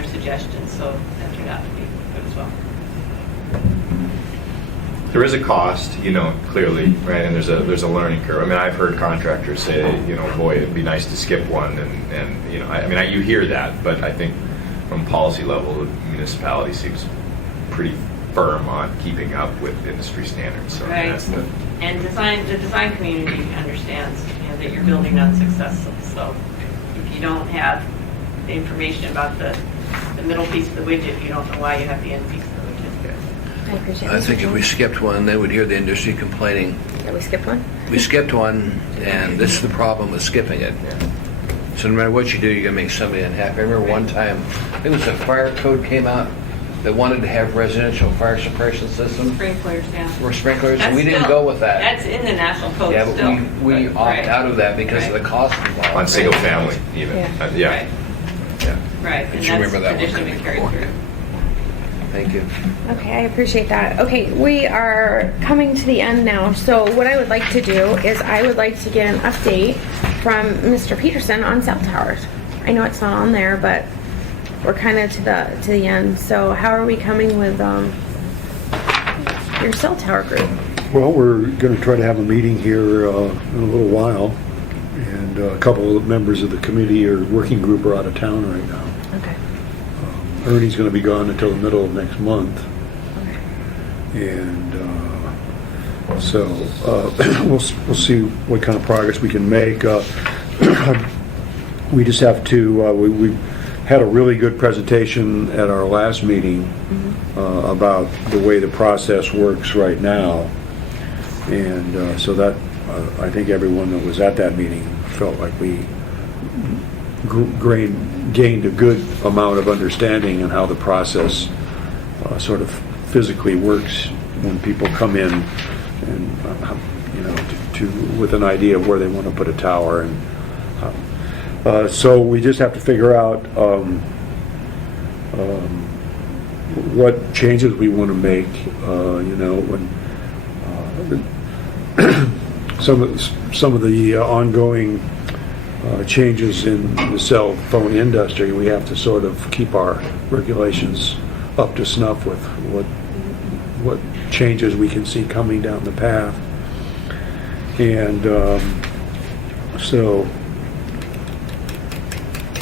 suggestions, so that turned out to be good as well. There is a cost, clearly, right? And there's a learning curve. I mean, I've heard contractors say, boy, it'd be nice to skip one, and you hear that, but I think from policy level, the municipality seems pretty firm on keeping up with industry standards. So Right. And the design community understands that you're building on success. So if you don't have the information about the middle piece of the widget, you don't know why you have the end piece of the widget. I appreciate it. I think if we skipped one, they would hear the industry complaining. That we skipped one? We skipped one, and this is the problem with skipping it. So no matter what you do, you're gonna make somebody unhappy. I remember one time, I think it was a fire code came out that wanted to have residential fire suppression systems Sprinklers, yeah. or sprinklers, and we That's didn't still- go with that. That's in the national code Yeah, but still. we But- opt right. out of that because of the Right. cost involved. On single family, even. Yeah. Yeah. Right. Yeah. Right, But and you remember that that's one traditionally been carried before. through. Thank you. Okay, I appreciate that. Okay, we are coming to the end now. So what I would like to do is I would like to get an update from Mr. Peterson on cell towers. I know it's not on there, but we're kind of to the end. So how are we coming with your cell tower group? Well, we're going to try to have a meeting here in a little while, and a couple of members of the committee or working group are out of town right now. Okay. Ernie's going to be gone until the middle of next month, and so we'll see what kind of progress we can make. We just have to. We had a really good presentation at our last meeting about the way the process works right now, and so that I think everyone that was at that meeting felt like we gained a good amount of understanding on how the process sort of physically works when people come in and with an idea of where they want to put a tower. And so we just have to figure out what changes we want to make. When some of the ongoing changes in the cell phone industry, we have to sort of keep our regulations up to snuff with what changes we can see coming down the path. And so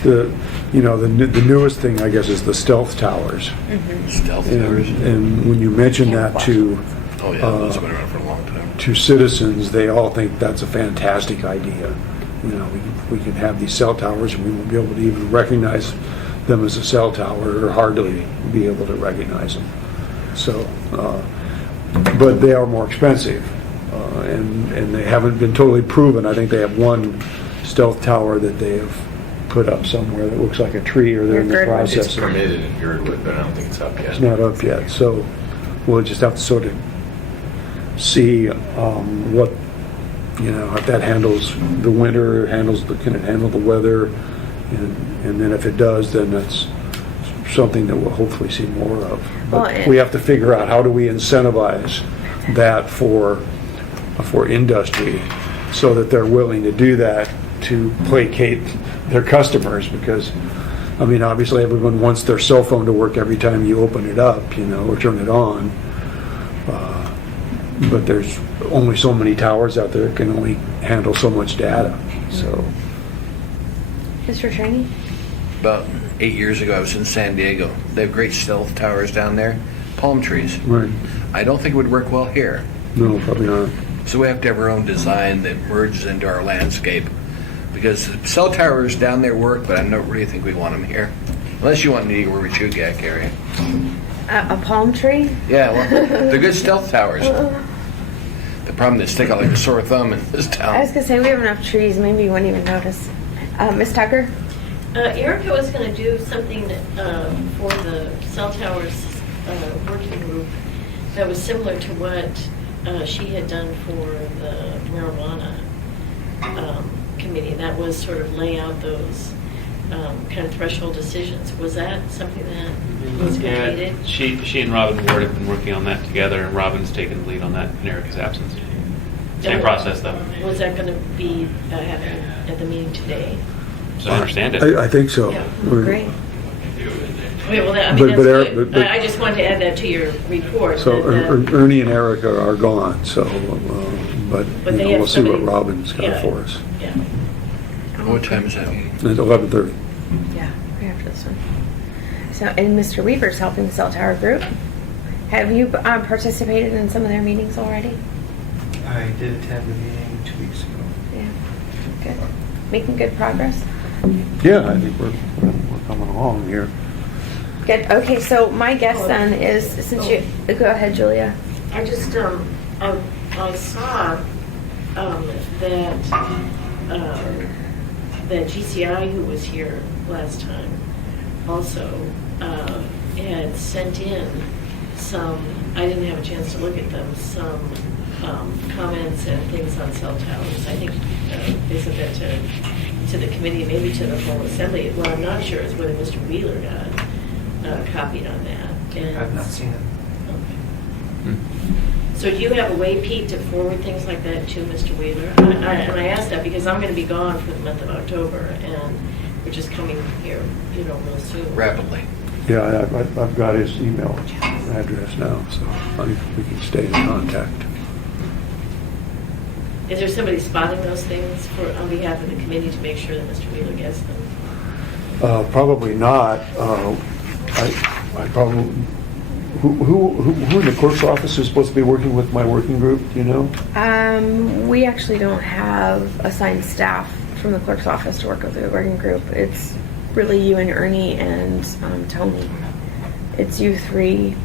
the newest thing, I guess, is the stealth towers. Stealth towers. And when you mention that to Oh yeah, those have been around for a long time. to citizens, they all think that's a fantastic idea. We can have these cell towers and we won't be able to even recognize them as a cell tower, or hardly be able to recognize them. So, but they are more expensive, and they haven't been totally proven. I think they have one stealth tower that they have put up somewhere that looks like a tree, or they're in the process. It's permitted in Girdwood, but I don't think it's up yet. It's not up yet, so we'll just have to sort of see what, if that handles the winter, can it handle the weather, and then if it does, then that's something that we'll hopefully see more of. But we have to figure out how do we incentivize that for industry so that they're willing to do that to placate their customers, because obviously everyone wants their cell phone to work every time you open it up, or turn it on. But there's only so many towers out there that can only handle so much data. So, Mr. Shiny? About 8 years ago, I was in San Diego. They have great stealth towers down there, palm trees. right. I don't think it would work well here. No, probably not. So we have to have our own design that merges into our landscape. Because cell towers down there work, but I don't really think we want them here. Unless you want New York Chugach area. A palm tree? Yeah, well, they're good stealth towers. The problem is they stick out like a sore thumb in this I was town. gonna say, we have enough trees, maybe you wouldn't even notice. Ms. Tucker? Erica was going to do something for the cell towers working group that was similar to what she had done for the marijuana committee. That was sort of lay out those kind of threshold decisions. Was that something that was completed? She and Robin Ward have been working on that together, and Robin's taken the lead on that in Erica's absence. Same process, though. Was that going to be happening at the meeting today? So I understand it. I think so. Yeah. We're- Great. Okay, well, I But- mean, that's but Eric- good. but- I just wanted to add that to your report. So that, Ernie and Erica are gone, so, but But you they know, have we'll see what somebody- Robin's got yeah. for us. Yeah. What time is that meeting? At 11:30. Yeah, right after this one. So, and Mr. Weaver's helping the Cell Tower Group. Have you participated in some of their meetings already? I did attend the meeting 2 weeks ago. Yeah, good. Making good progress? Yeah, I think we're coming along here. Good, okay, so my guess then is, since you, go ahead, Julia. I just, I saw that GCI, who was here last time, also had sent in some, I didn't have a chance to look at them, some comments and things on cell towers. I think they sent that to the committee, maybe to the whole assembly. What I'm not sure is whether Mr. Wheeler got copied on that. And I've not seen it. so do you have a way, Pete, to forward things like that to Mr. Wheeler? And I asked that because I'm going to be gone for the month of October, and we're just coming here, real soon. Rapidly. Yeah, I've got his email address now, so I think we can stay in contact. Is there somebody spotting those things on behalf of the committee to make sure that Mr. Wheeler gets them? Probably not. I probably, who in the clerk's office is supposed to be working with my working group, do you know? We actually don't have assigned staff from the clerk's office to work with the working group. It's really you and Ernie and Tony. It's you three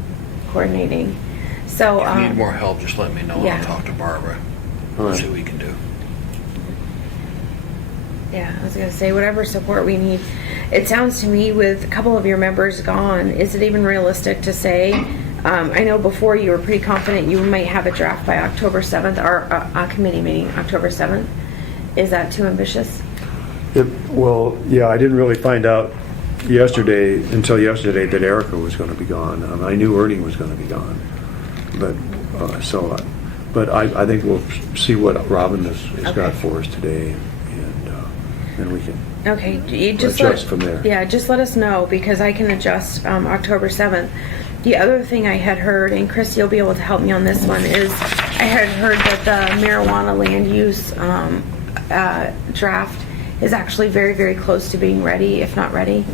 coordinating. So If you need more help, just let me know. yeah. I'll talk to Barbara. All right. See what we can do. yeah, I was gonna say whatever support we need. It sounds to me with a couple of your members gone, is it even realistic to say? I know before you were pretty confident you might have a draft by October 7th, our committee meeting October 7th. Is that too ambitious? Well, yeah, I didn't really find out until yesterday that Erica was going to be gone. I knew Ernie was going to be gone, but I think we'll see what Robin has got Okay. for us today, and then we can Okay, you just adjust from there. Yeah, just let us know because I can adjust October 7th. The other thing I had heard, and Chris, you'll be able to help me on this one, is I had heard that the marijuana land use draft is actually very, very close to being ready, if not ready.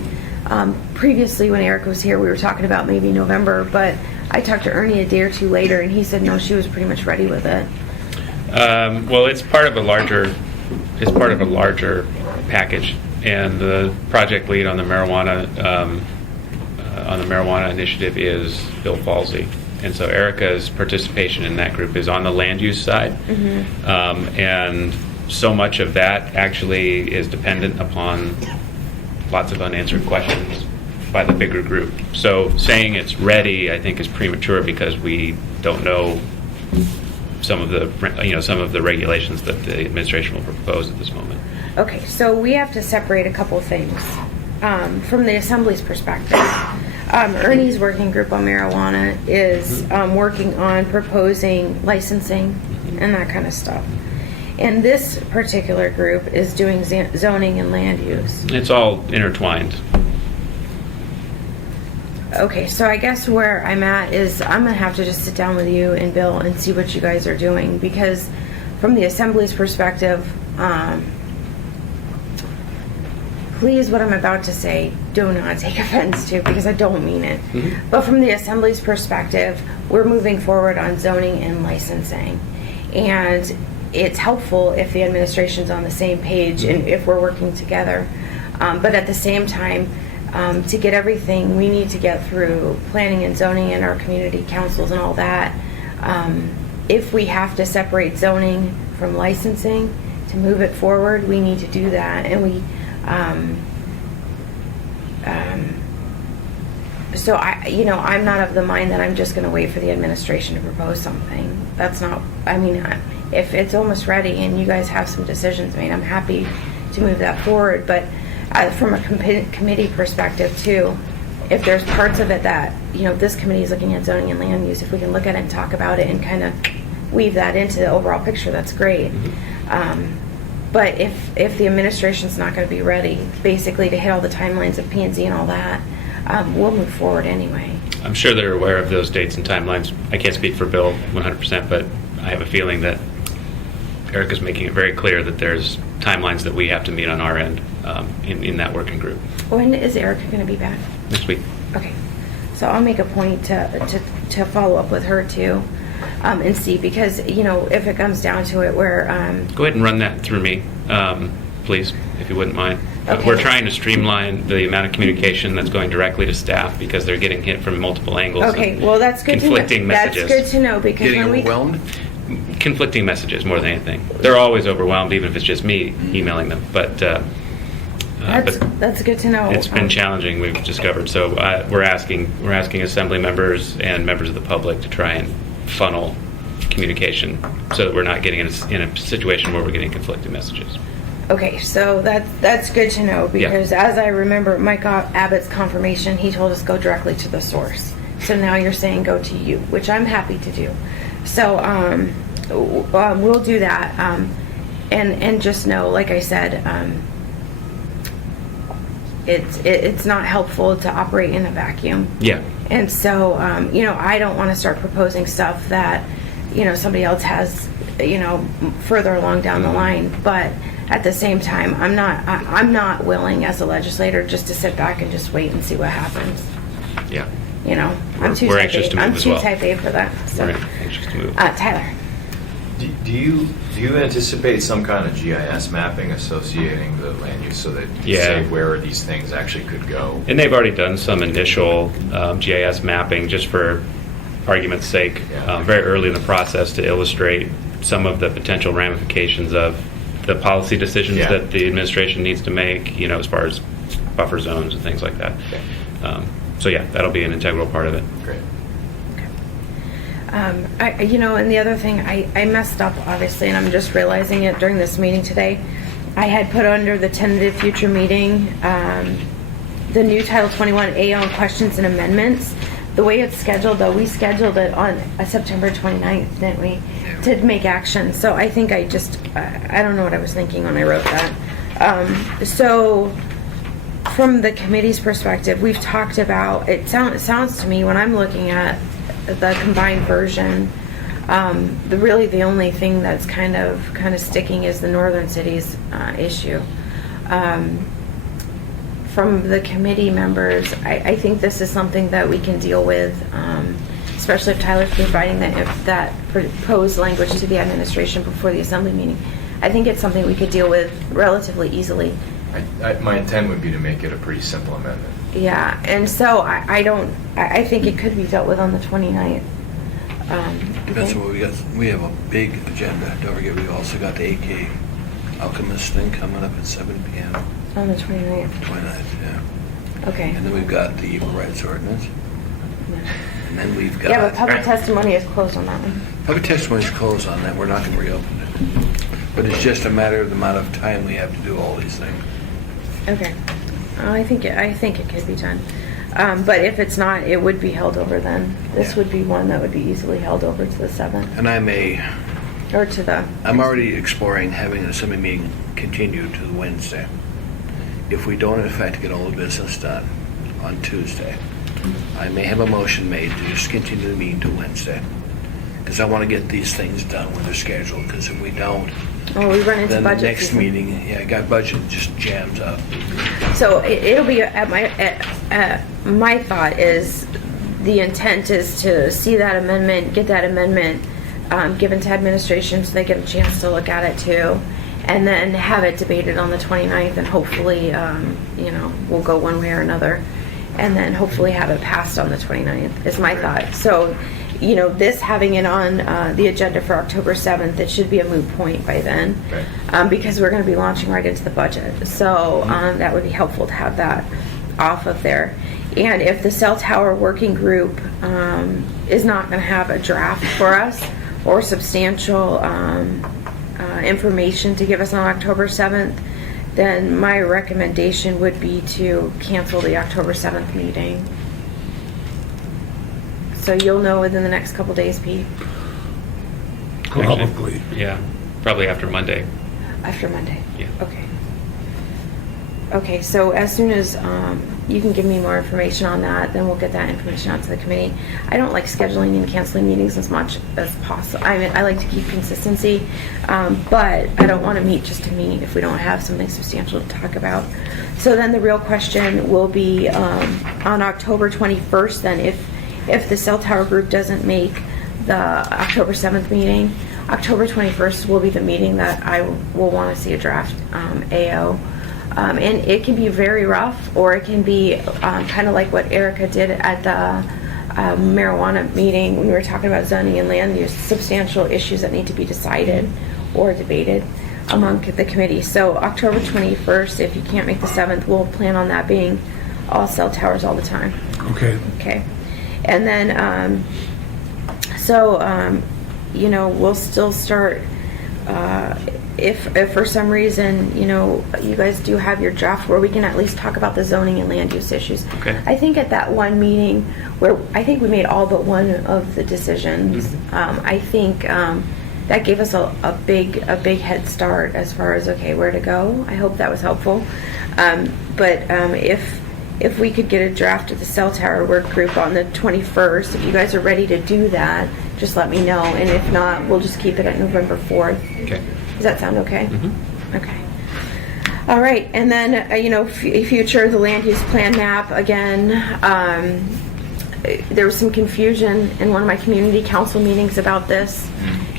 Previously, when Eric was here, we were talking about maybe November, but I talked to Ernie a day or two later, and he said no, she was pretty much ready with it. Well, it's part of a larger package, and the project lead on the marijuana initiative is Bill Falsey, and so Erica's participation in that group is on the land use side, and so much of that actually is dependent upon lots of unanswered questions by the bigger group. So saying it's ready, I think, is premature because we don't know some of the regulations that the administration will propose at this moment. Okay, so we have to separate a couple things from the Assembly's perspective. Ernie's working group on marijuana is working on proposing licensing and that kind of stuff. And this particular group is doing zoning and land use. It's all intertwined. Okay, so I guess where I'm at is I'm gonna have to just sit down with you and Bill and see what you guys are doing, because from the Assembly's perspective, please, what I'm about to say, do not take offense to, because I don't mean it. But from the Assembly's perspective, we're moving forward on zoning and licensing. And it's helpful if the administration's on the same page and if we're working together. But at the same time, to get everything, we need to get through planning and zoning and our community councils and all that. If we have to separate zoning from licensing to move it forward, we need to do that. And so I'm not of the mind that I'm just going to wait for the administration to propose something. That's not, if it's almost ready and you guys have some decisions made, I'm happy to move that forward. But from a committee perspective too, if there's parts of it that, this committee is looking at zoning and land use, if we can look at it and talk about it and kind of weave that into the overall picture, that's great. But if the administration's not going to be ready, basically to hit all the timelines of P&Z and all that, we'll move forward anyway. I'm sure they're aware of those dates and timelines. I can't speak for Bill 100%, but I have a feeling that Erica's making it very clear that there's timelines that we have to meet on our end in that working group. When is Erica going to be back? Next week. Okay, so I'll make a point to follow up with her too, and see, because, you know, if it comes down to it where, Go ahead and run that through me, please, if you wouldn't mind. Okay. We're trying to streamline the amount of communication that's going directly to staff because they're getting hit from multiple angles. okay, and well, that's good to know. conflicting messages. That's good to know, because Getting when we. overwhelmed? Conflicting messages more than anything. They're always overwhelmed, even if it's just me emailing them. But That's good to know. it's been challenging. We've discovered. So we're asking assembly members and members of the public to try and funnel communication so that we're not getting in a situation where we're getting conflicting messages. Okay, so that's good to know, because as I remember Mike Abbott's confirmation, he told us go directly to the source. So now you're saying go to you, which I'm happy to do. So we'll do that, and just know, like I said, it's not helpful to operate in a vacuum. Yeah. And so, you know, I don't want to start proposing stuff that, you know, somebody else has, you know, further along down the line. But at the same time, I'm not willing as a legislator just to sit back and just wait and see what happens. Yeah. You know, I'm too We're type anxious A. to move I'm as too well. type A for that. So, We're anxious to move. Tyler. Do you anticipate some kind of GIS mapping associating the land use so that you Yeah. say where these things actually could go? And they've already done some initial GIS mapping, just for argument's sake, Yeah. very early in the process, to illustrate some of the potential ramifications of the policy decisions Yeah. that the administration needs to make, you know, as far as buffer zones and things like that. Okay. So yeah, that'll be an integral part of it. Great. You know, and the other thing, I messed up, obviously, and I'm just realizing it during this meeting today. I had put under the tentative future meeting, the new Title 21A on questions and amendments. The way it's scheduled, though, we scheduled it on September 29th, didn't we? To make action. So I think I don't know what I was thinking when I wrote that. So from the committee's perspective, we've talked about, it sounds to me, when I'm looking at the combined version, the only thing that's kind of sticking is the northern cities issue. From the committee members, I think this is something that we can deal with, especially if Tyler's providing that proposed language to the administration before the assembly meeting. I think it's something we could deal with relatively easily. My intent would be to make it a pretty simple amendment. Yeah, and so I think it could be dealt with on the 29th. That's what we got. We have a big agenda. Don't forget, we also got the AK Alchemist thing coming up at 7 p.m. On the 29th. 29th, yeah. Okay. And then we've got the equal rights ordinance. And then we've got... Yeah, but public testimony is closed on that one. Public testimony is closed on that. We're not going to reopen it. But it's just a matter of the amount of time we have to do all these things. Okay. I think it could be done. But if it's not, it would be held over then. This Yeah. would be one that would be easily held over to the 7th. And Or to the... I'm already exploring having an assembly meeting continue to Wednesday. If we don't, in fact, get all the business done on Tuesday, I may have a motion made to just continue the meeting to Wednesday. Because I want to get these things done when they're scheduled, because if we don't, Oh, we run into then the budget next season. meeting, I got budget just jams up. So it'll be my thought is the intent is to see that amendment, get that amendment given to administration so they get a chance to look at it too, and then have it debated on the 29th, and hopefully, you know, we'll go one way or another, and then hopefully have it passed on the 29th is my thought. So, you know, this having it on the agenda for October 7th, it should be a moot point by then, because we're going to be launching right into the budget. So that would be helpful to have that off of there. And if the cell tower working group is not going to have a draft for us or substantial information to give us on October 7th, then my recommendation would be to cancel the October 7th meeting. So you'll know within the next couple days, Pete. Probably. Yeah, probably after Monday. After Monday? Yeah. Okay. Okay, so as soon as you can give me more information on that, then we'll get that information out to the committee. I don't like scheduling and canceling meetings as much as possible. I mean, I like to keep consistency, but I don't want to meet just to meet if we don't have something substantial to talk about. So then the real question will be on October 21st, then if the cell tower group doesn't make the October 7th meeting, October 21st will be the meeting that I will want to see a draft AO. And it can be very rough, or it can be kind of like what Erica did at the marijuana meeting when we were talking about zoning and land use, substantial issues that need to be decided or debated among the committee. So October 21st, if you can't make the 7th, we'll plan on that being all cell towers all the time. Okay. Okay. And then, you know, we'll still start, if for some reason, you know, you guys do have your draft where we can at least talk about the zoning and land use issues. Okay. I think at that one meeting where I think we made all but one of the decisions, I think that gave us a big head start as far as, okay, where to go. I hope that was helpful. But if we could get a draft of the cell tower work group on the 21st, if you guys are ready to do that, just let me know. And if not, we'll just keep it at November 4th. Okay. Does that sound okay? Mm-hmm. Okay. All right. And then, you know, future, the land use plan map, again, there was some confusion in one of my community council meetings about this.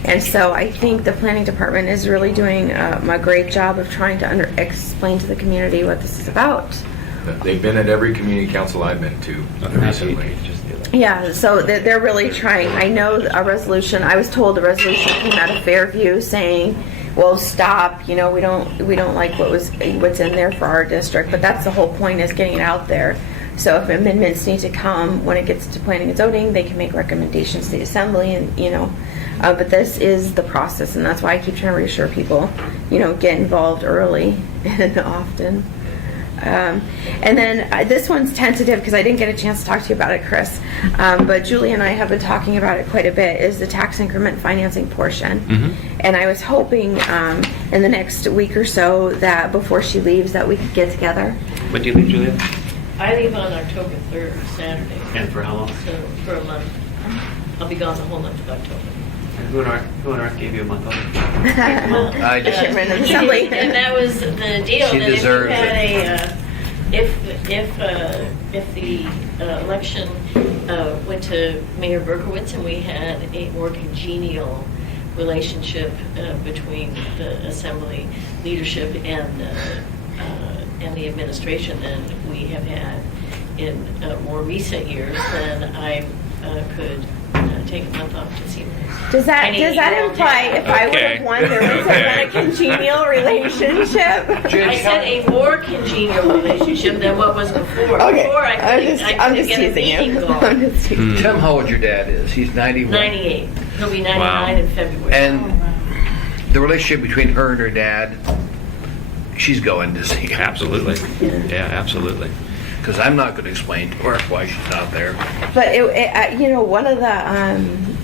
And so I think the planning department is really doing a great job of trying to explain to the community what this is about. They've been at every community council I've been to recently. Yeah, so they're really trying. I know a resolution, I was told a resolution came out of Fairview saying, well, stop, you know, we don't like what's in there for our district, but that's the whole point, is getting it out there. So if amendments need to come when it gets to planning and zoning, they can make recommendations to the assembly, and, you know, but this is the process, and that's why I keep trying to reassure people, you know, get involved early and often. And then this one's tentative because I didn't get a chance to talk to you about it, Chris. But Julie and I have been talking about it quite a bit, is the tax increment financing portion. Mm-hmm. And I was hoping in the next week or so that before she leaves that we could get together. When do you leave, Julia? I leave on October 3rd, Saturday. And for how long? So, for a month. I'll be gone the whole month of October. Who on earth gave you a month off? I just- Chairman of the Assembly. And that was the deal. She that deserves if the election went to Mayor Berkowitz and we had a more congenial relationship between the Assembly leadership and the administration than we have had in more recent years, then I could take a month off to see her. Does that imply if I would have won, there was a congenial relationship? I said a more congenial relationship than what was before. Okay. Before I I'm couldn't just get a teasing meeting you. going. I'm just teasing. Tell him how old your dad is. He's 91. 98. He'll be 99 Wow. in February. And the relationship between her and her dad, she's going to see him. Absolutely. Yeah, absolutely. Because I'm not going to explain to her why she's not there. But you know, one of the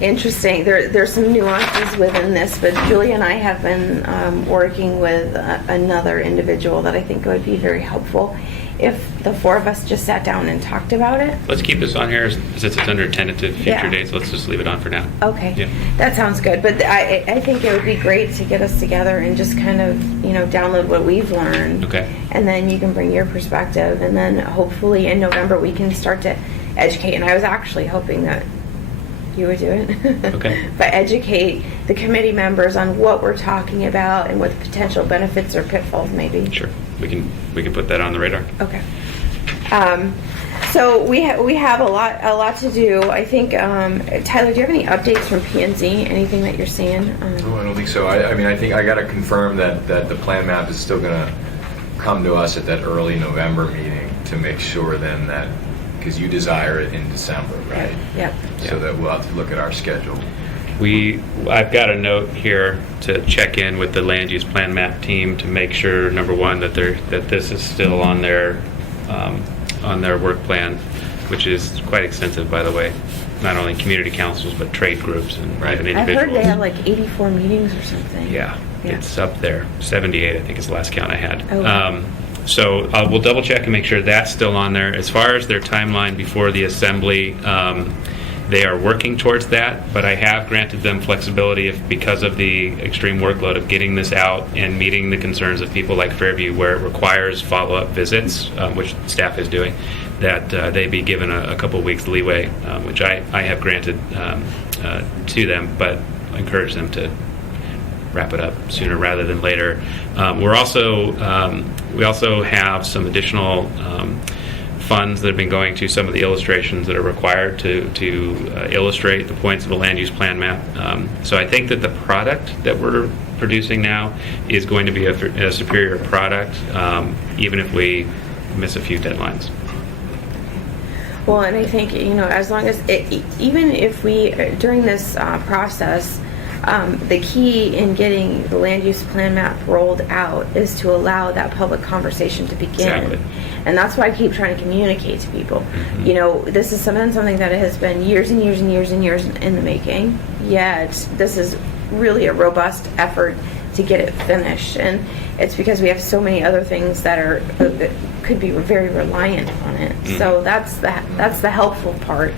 interesting, there's some nuances within this, but Julie and I have been working with another individual that I think would be very helpful if the four of us just sat down and talked about it. Let's keep this on here since it's under tentative future Yeah. dates. Let's just leave it on for now. Okay, Yeah. that sounds good. But I think it would be great to get us together and just kind of, you know, download what we've learned. Okay. And then you can bring your perspective, and then hopefully in November we can start to educate. And I was actually hoping that you would do it. Okay. But educate the committee members on what we're talking about and what the potential benefits or pitfalls may be. Sure. We can put that on the radar. Okay. So we have a lot to do. I think, Tyler, do you have any updates from P&Z? Anything that you're seeing? No, I don't think so. I mean, I think I got to confirm that the plan map is still going to come to us at that early November meeting to make sure then that, because you desire it in December, right? Yep. So that we'll have to look at our schedule. I've got a note here to check in with the land use plan map team to make sure, number one, that this is still on their work plan. which is quite extensive, by the way. Not only community councils, but trade groups and even I've individuals. heard they have like 84 meetings or something. Yeah, Yeah. it's up there. 78, I think, is the last count I had. Oh. So we'll double check and make sure that's still on there. As far as their timeline before the assembly, they are working towards that, but I have granted them flexibility if, because of the extreme workload of getting this out and meeting the concerns of people like Fairview, where it requires follow-up visits, which staff is doing, that they be given a couple weeks leeway, which I have granted to them, but I encourage them to wrap it up sooner rather than later. We also have some additional funds that have been going to some of the illustrations that are required to illustrate the points of a land use plan map. So I think that the product that we're producing now is going to be a superior product, even if we miss a few deadlines. Well, and I think, as long as, even if we, during this process, the key in getting the land use plan map rolled out is to allow that public conversation to begin. Exactly. And that's why I keep trying to communicate to people. Mm-hmm. This is something that has been years and years and years and years in the making, yet this is really a robust effort to get it finished. And it's because we have so many other things that could be very reliant on it. Mm-hmm. So that's the helpful part,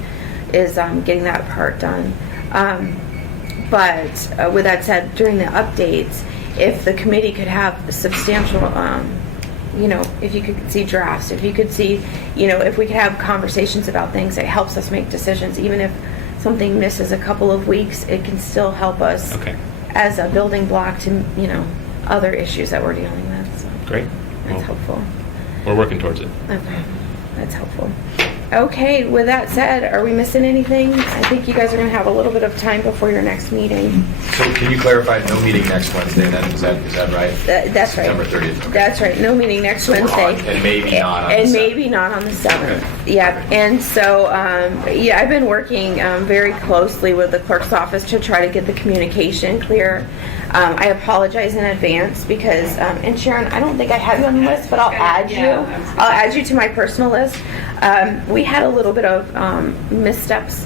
is getting that part done. But with that said, during the updates, if the committee could have substantial, if you could see drafts, if you could see, if we could have conversations about things, it helps us make decisions. Even if something misses a couple of weeks, it can still help us as a building block to, other issues that we're dealing with. So Great. that's helpful. We're working towards it. Okay, that's helpful. Okay, with that said, are we missing anything? I think you guys are going to have a little bit of time before your next meeting. So can you clarify, no meeting next Wednesday then? Is that right? That's right. September 30th. Okay. That's right. No meeting next So we're Wednesday. on- and maybe not on the And 7th. maybe not on the 7th. Yeah. And so, I've been working very closely with the clerk's office to try to get the communication clear. I apologize in advance because, and Sharon, I don't think I have you on the list, but I'll add you. I'll add you to my personal list. We had a little bit of missteps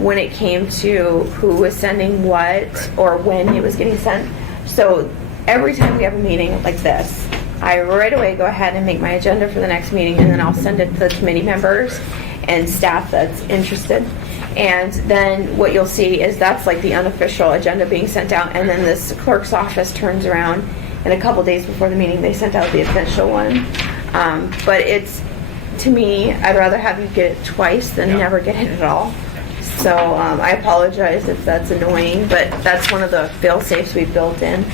when it came to who was sending what or when it was getting sent. So every time we have a meeting like this, I right away go ahead and make my agenda for the next meeting, and then I'll send it to the committee members and staff that's interested. And then what you'll see is that's like the unofficial agenda being sent out, and then this clerk's office turns around, and a couple days before the meeting they sent out the official one. But it's, to me, I'd rather have you get it twice than never get it at all. So I apologize if that's annoying, but that's one of the fail-safes we've built in.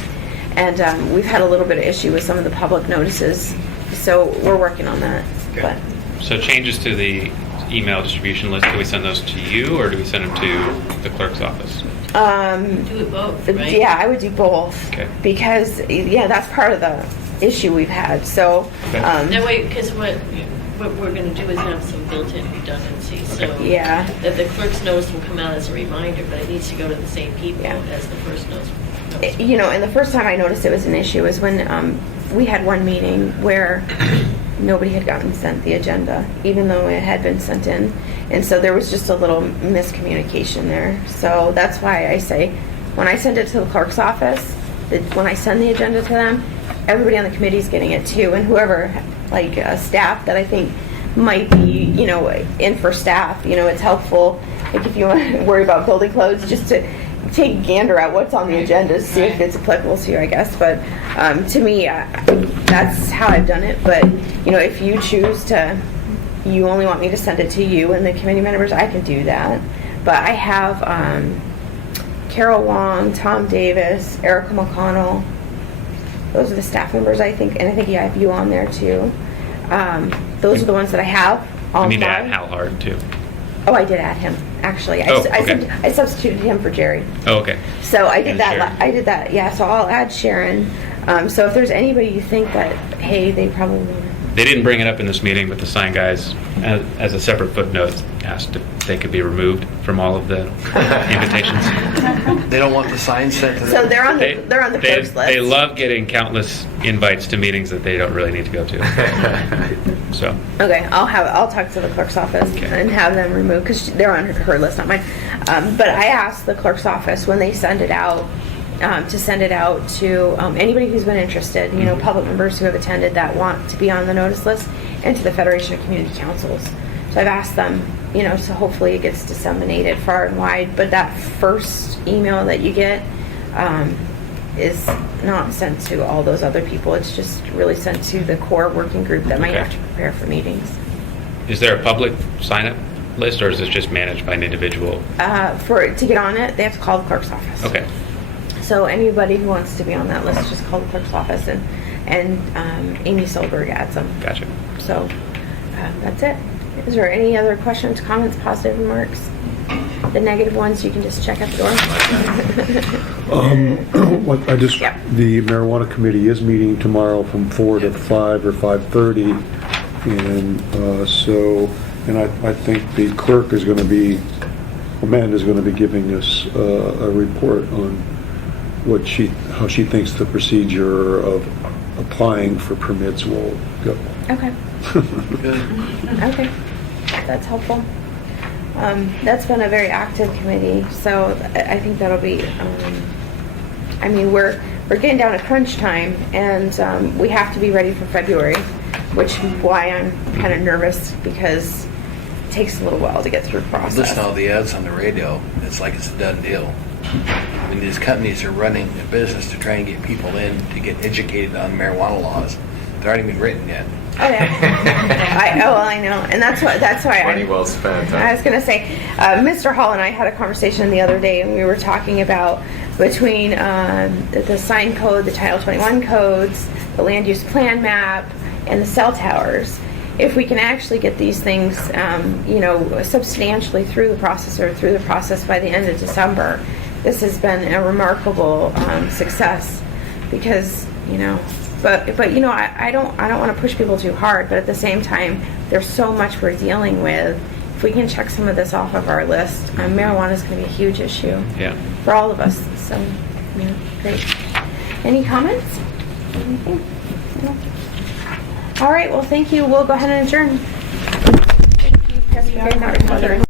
And we've had a little bit of issue with some of the public notices, so we're working on that. But So changes to the email distribution list, do we send those to you or do we send them to the clerk's office? Do it both, right? yeah, I would do both. Okay. Because, that's part of the issue we've had. So, That way, because what we're going to do is have some built-in redundancy. So Yeah. that the clerk's notice will come out as a reminder, but it needs to go to the same people as the first notice. and the first time I noticed it was an issue was when we had one meeting where nobody had gotten sent the agenda, even though it had been sent in. And so there was just a little miscommunication there. So that's why I say, when I send it to the clerk's office, when I send the agenda to them, everybody on the committee is getting it too. And whoever, like staff that I think might be, in for staff, it's helpful. Like if you want to worry about building codes, just to take a gander at what's on the agenda to see if it's applicable to you, I guess. But to me, that's how I've done it. But, if you choose to, you only want me to send it to you and the committee members, I can do that. But I have Carol Wong, Tom Davis, Erica McConnell. Those are the staff members, I think. And I think I have you on there, too. Those are the ones that I have on I need to add mine. Hal Hard too. Oh, I did add him, actually. I substituted him for Jerry. Oh, okay. So I did And that. Sharon. I did that. Yeah. So I'll add Sharon. So if there's anybody you think that, hey, they probably want to They didn't bring it up in this meeting, but the sign guys, as a separate footnote, asked if they could be removed from all of the invitations. They don't want the sign sent to them. So they're on the clerk's list. They love getting countless invites to meetings that they don't really need to go to. So, Okay, I'll talk to the clerk's office and have them removed, because they're on her list, not mine. But I asked the clerk's office when they send it out, to send it out to anybody who's been interested, public members who have attended that want to be on the notice list, and to the Federation of Community Councils. So I've asked them, so hopefully it gets disseminated far and wide. But that first email that you get is not sent to all those other people. It's just really sent to the core working group that might have to prepare for meetings. is there a public sign-up list, or is this just managed by an individual? To get on it, they have to call the clerk's office. Okay. So anybody who wants to be on that list, just call the clerk's office, and Amy Solberg adds them. Gotcha. So that's it. Is there any other questions, comments, positive remarks? The negative ones you can just check at the door. The marijuana committee is meeting tomorrow from 4 to 5 or 5:30, and I think the clerk is going to be, Amanda's going to be giving us a report on how she thinks the procedure of applying for permits will go. Okay. Good. Okay, that's helpful. That's been a very active committee, so I think that'll be. We're getting down to crunch time, and we have to be ready for February, which is why I'm kind of nervous, because it takes a little while to get through the process. Listen to all the ads on the radio. It's like it's a done deal. These companies are running a business to try and get people in to get educated on marijuana laws. They aren't even written yet. Oh yeah. I know, and that's why. Money well spent. I was going to say, Mr. Hall and I had a conversation the other day, and we were talking about between the sign code, the Title 21 codes, the land use plan map, and the cell towers. If we can actually get these things, substantially through the process by the end of December, this has been a remarkable success, because But I don't want to push people too hard. But at the same time, there's so much we're dealing with. If we can check some of this off of our list, marijuana is going to be a huge issue for all of us. So, great. Any comments? Anything? No? All right. Well, thank you. We'll go ahead and adjourn. Thank you.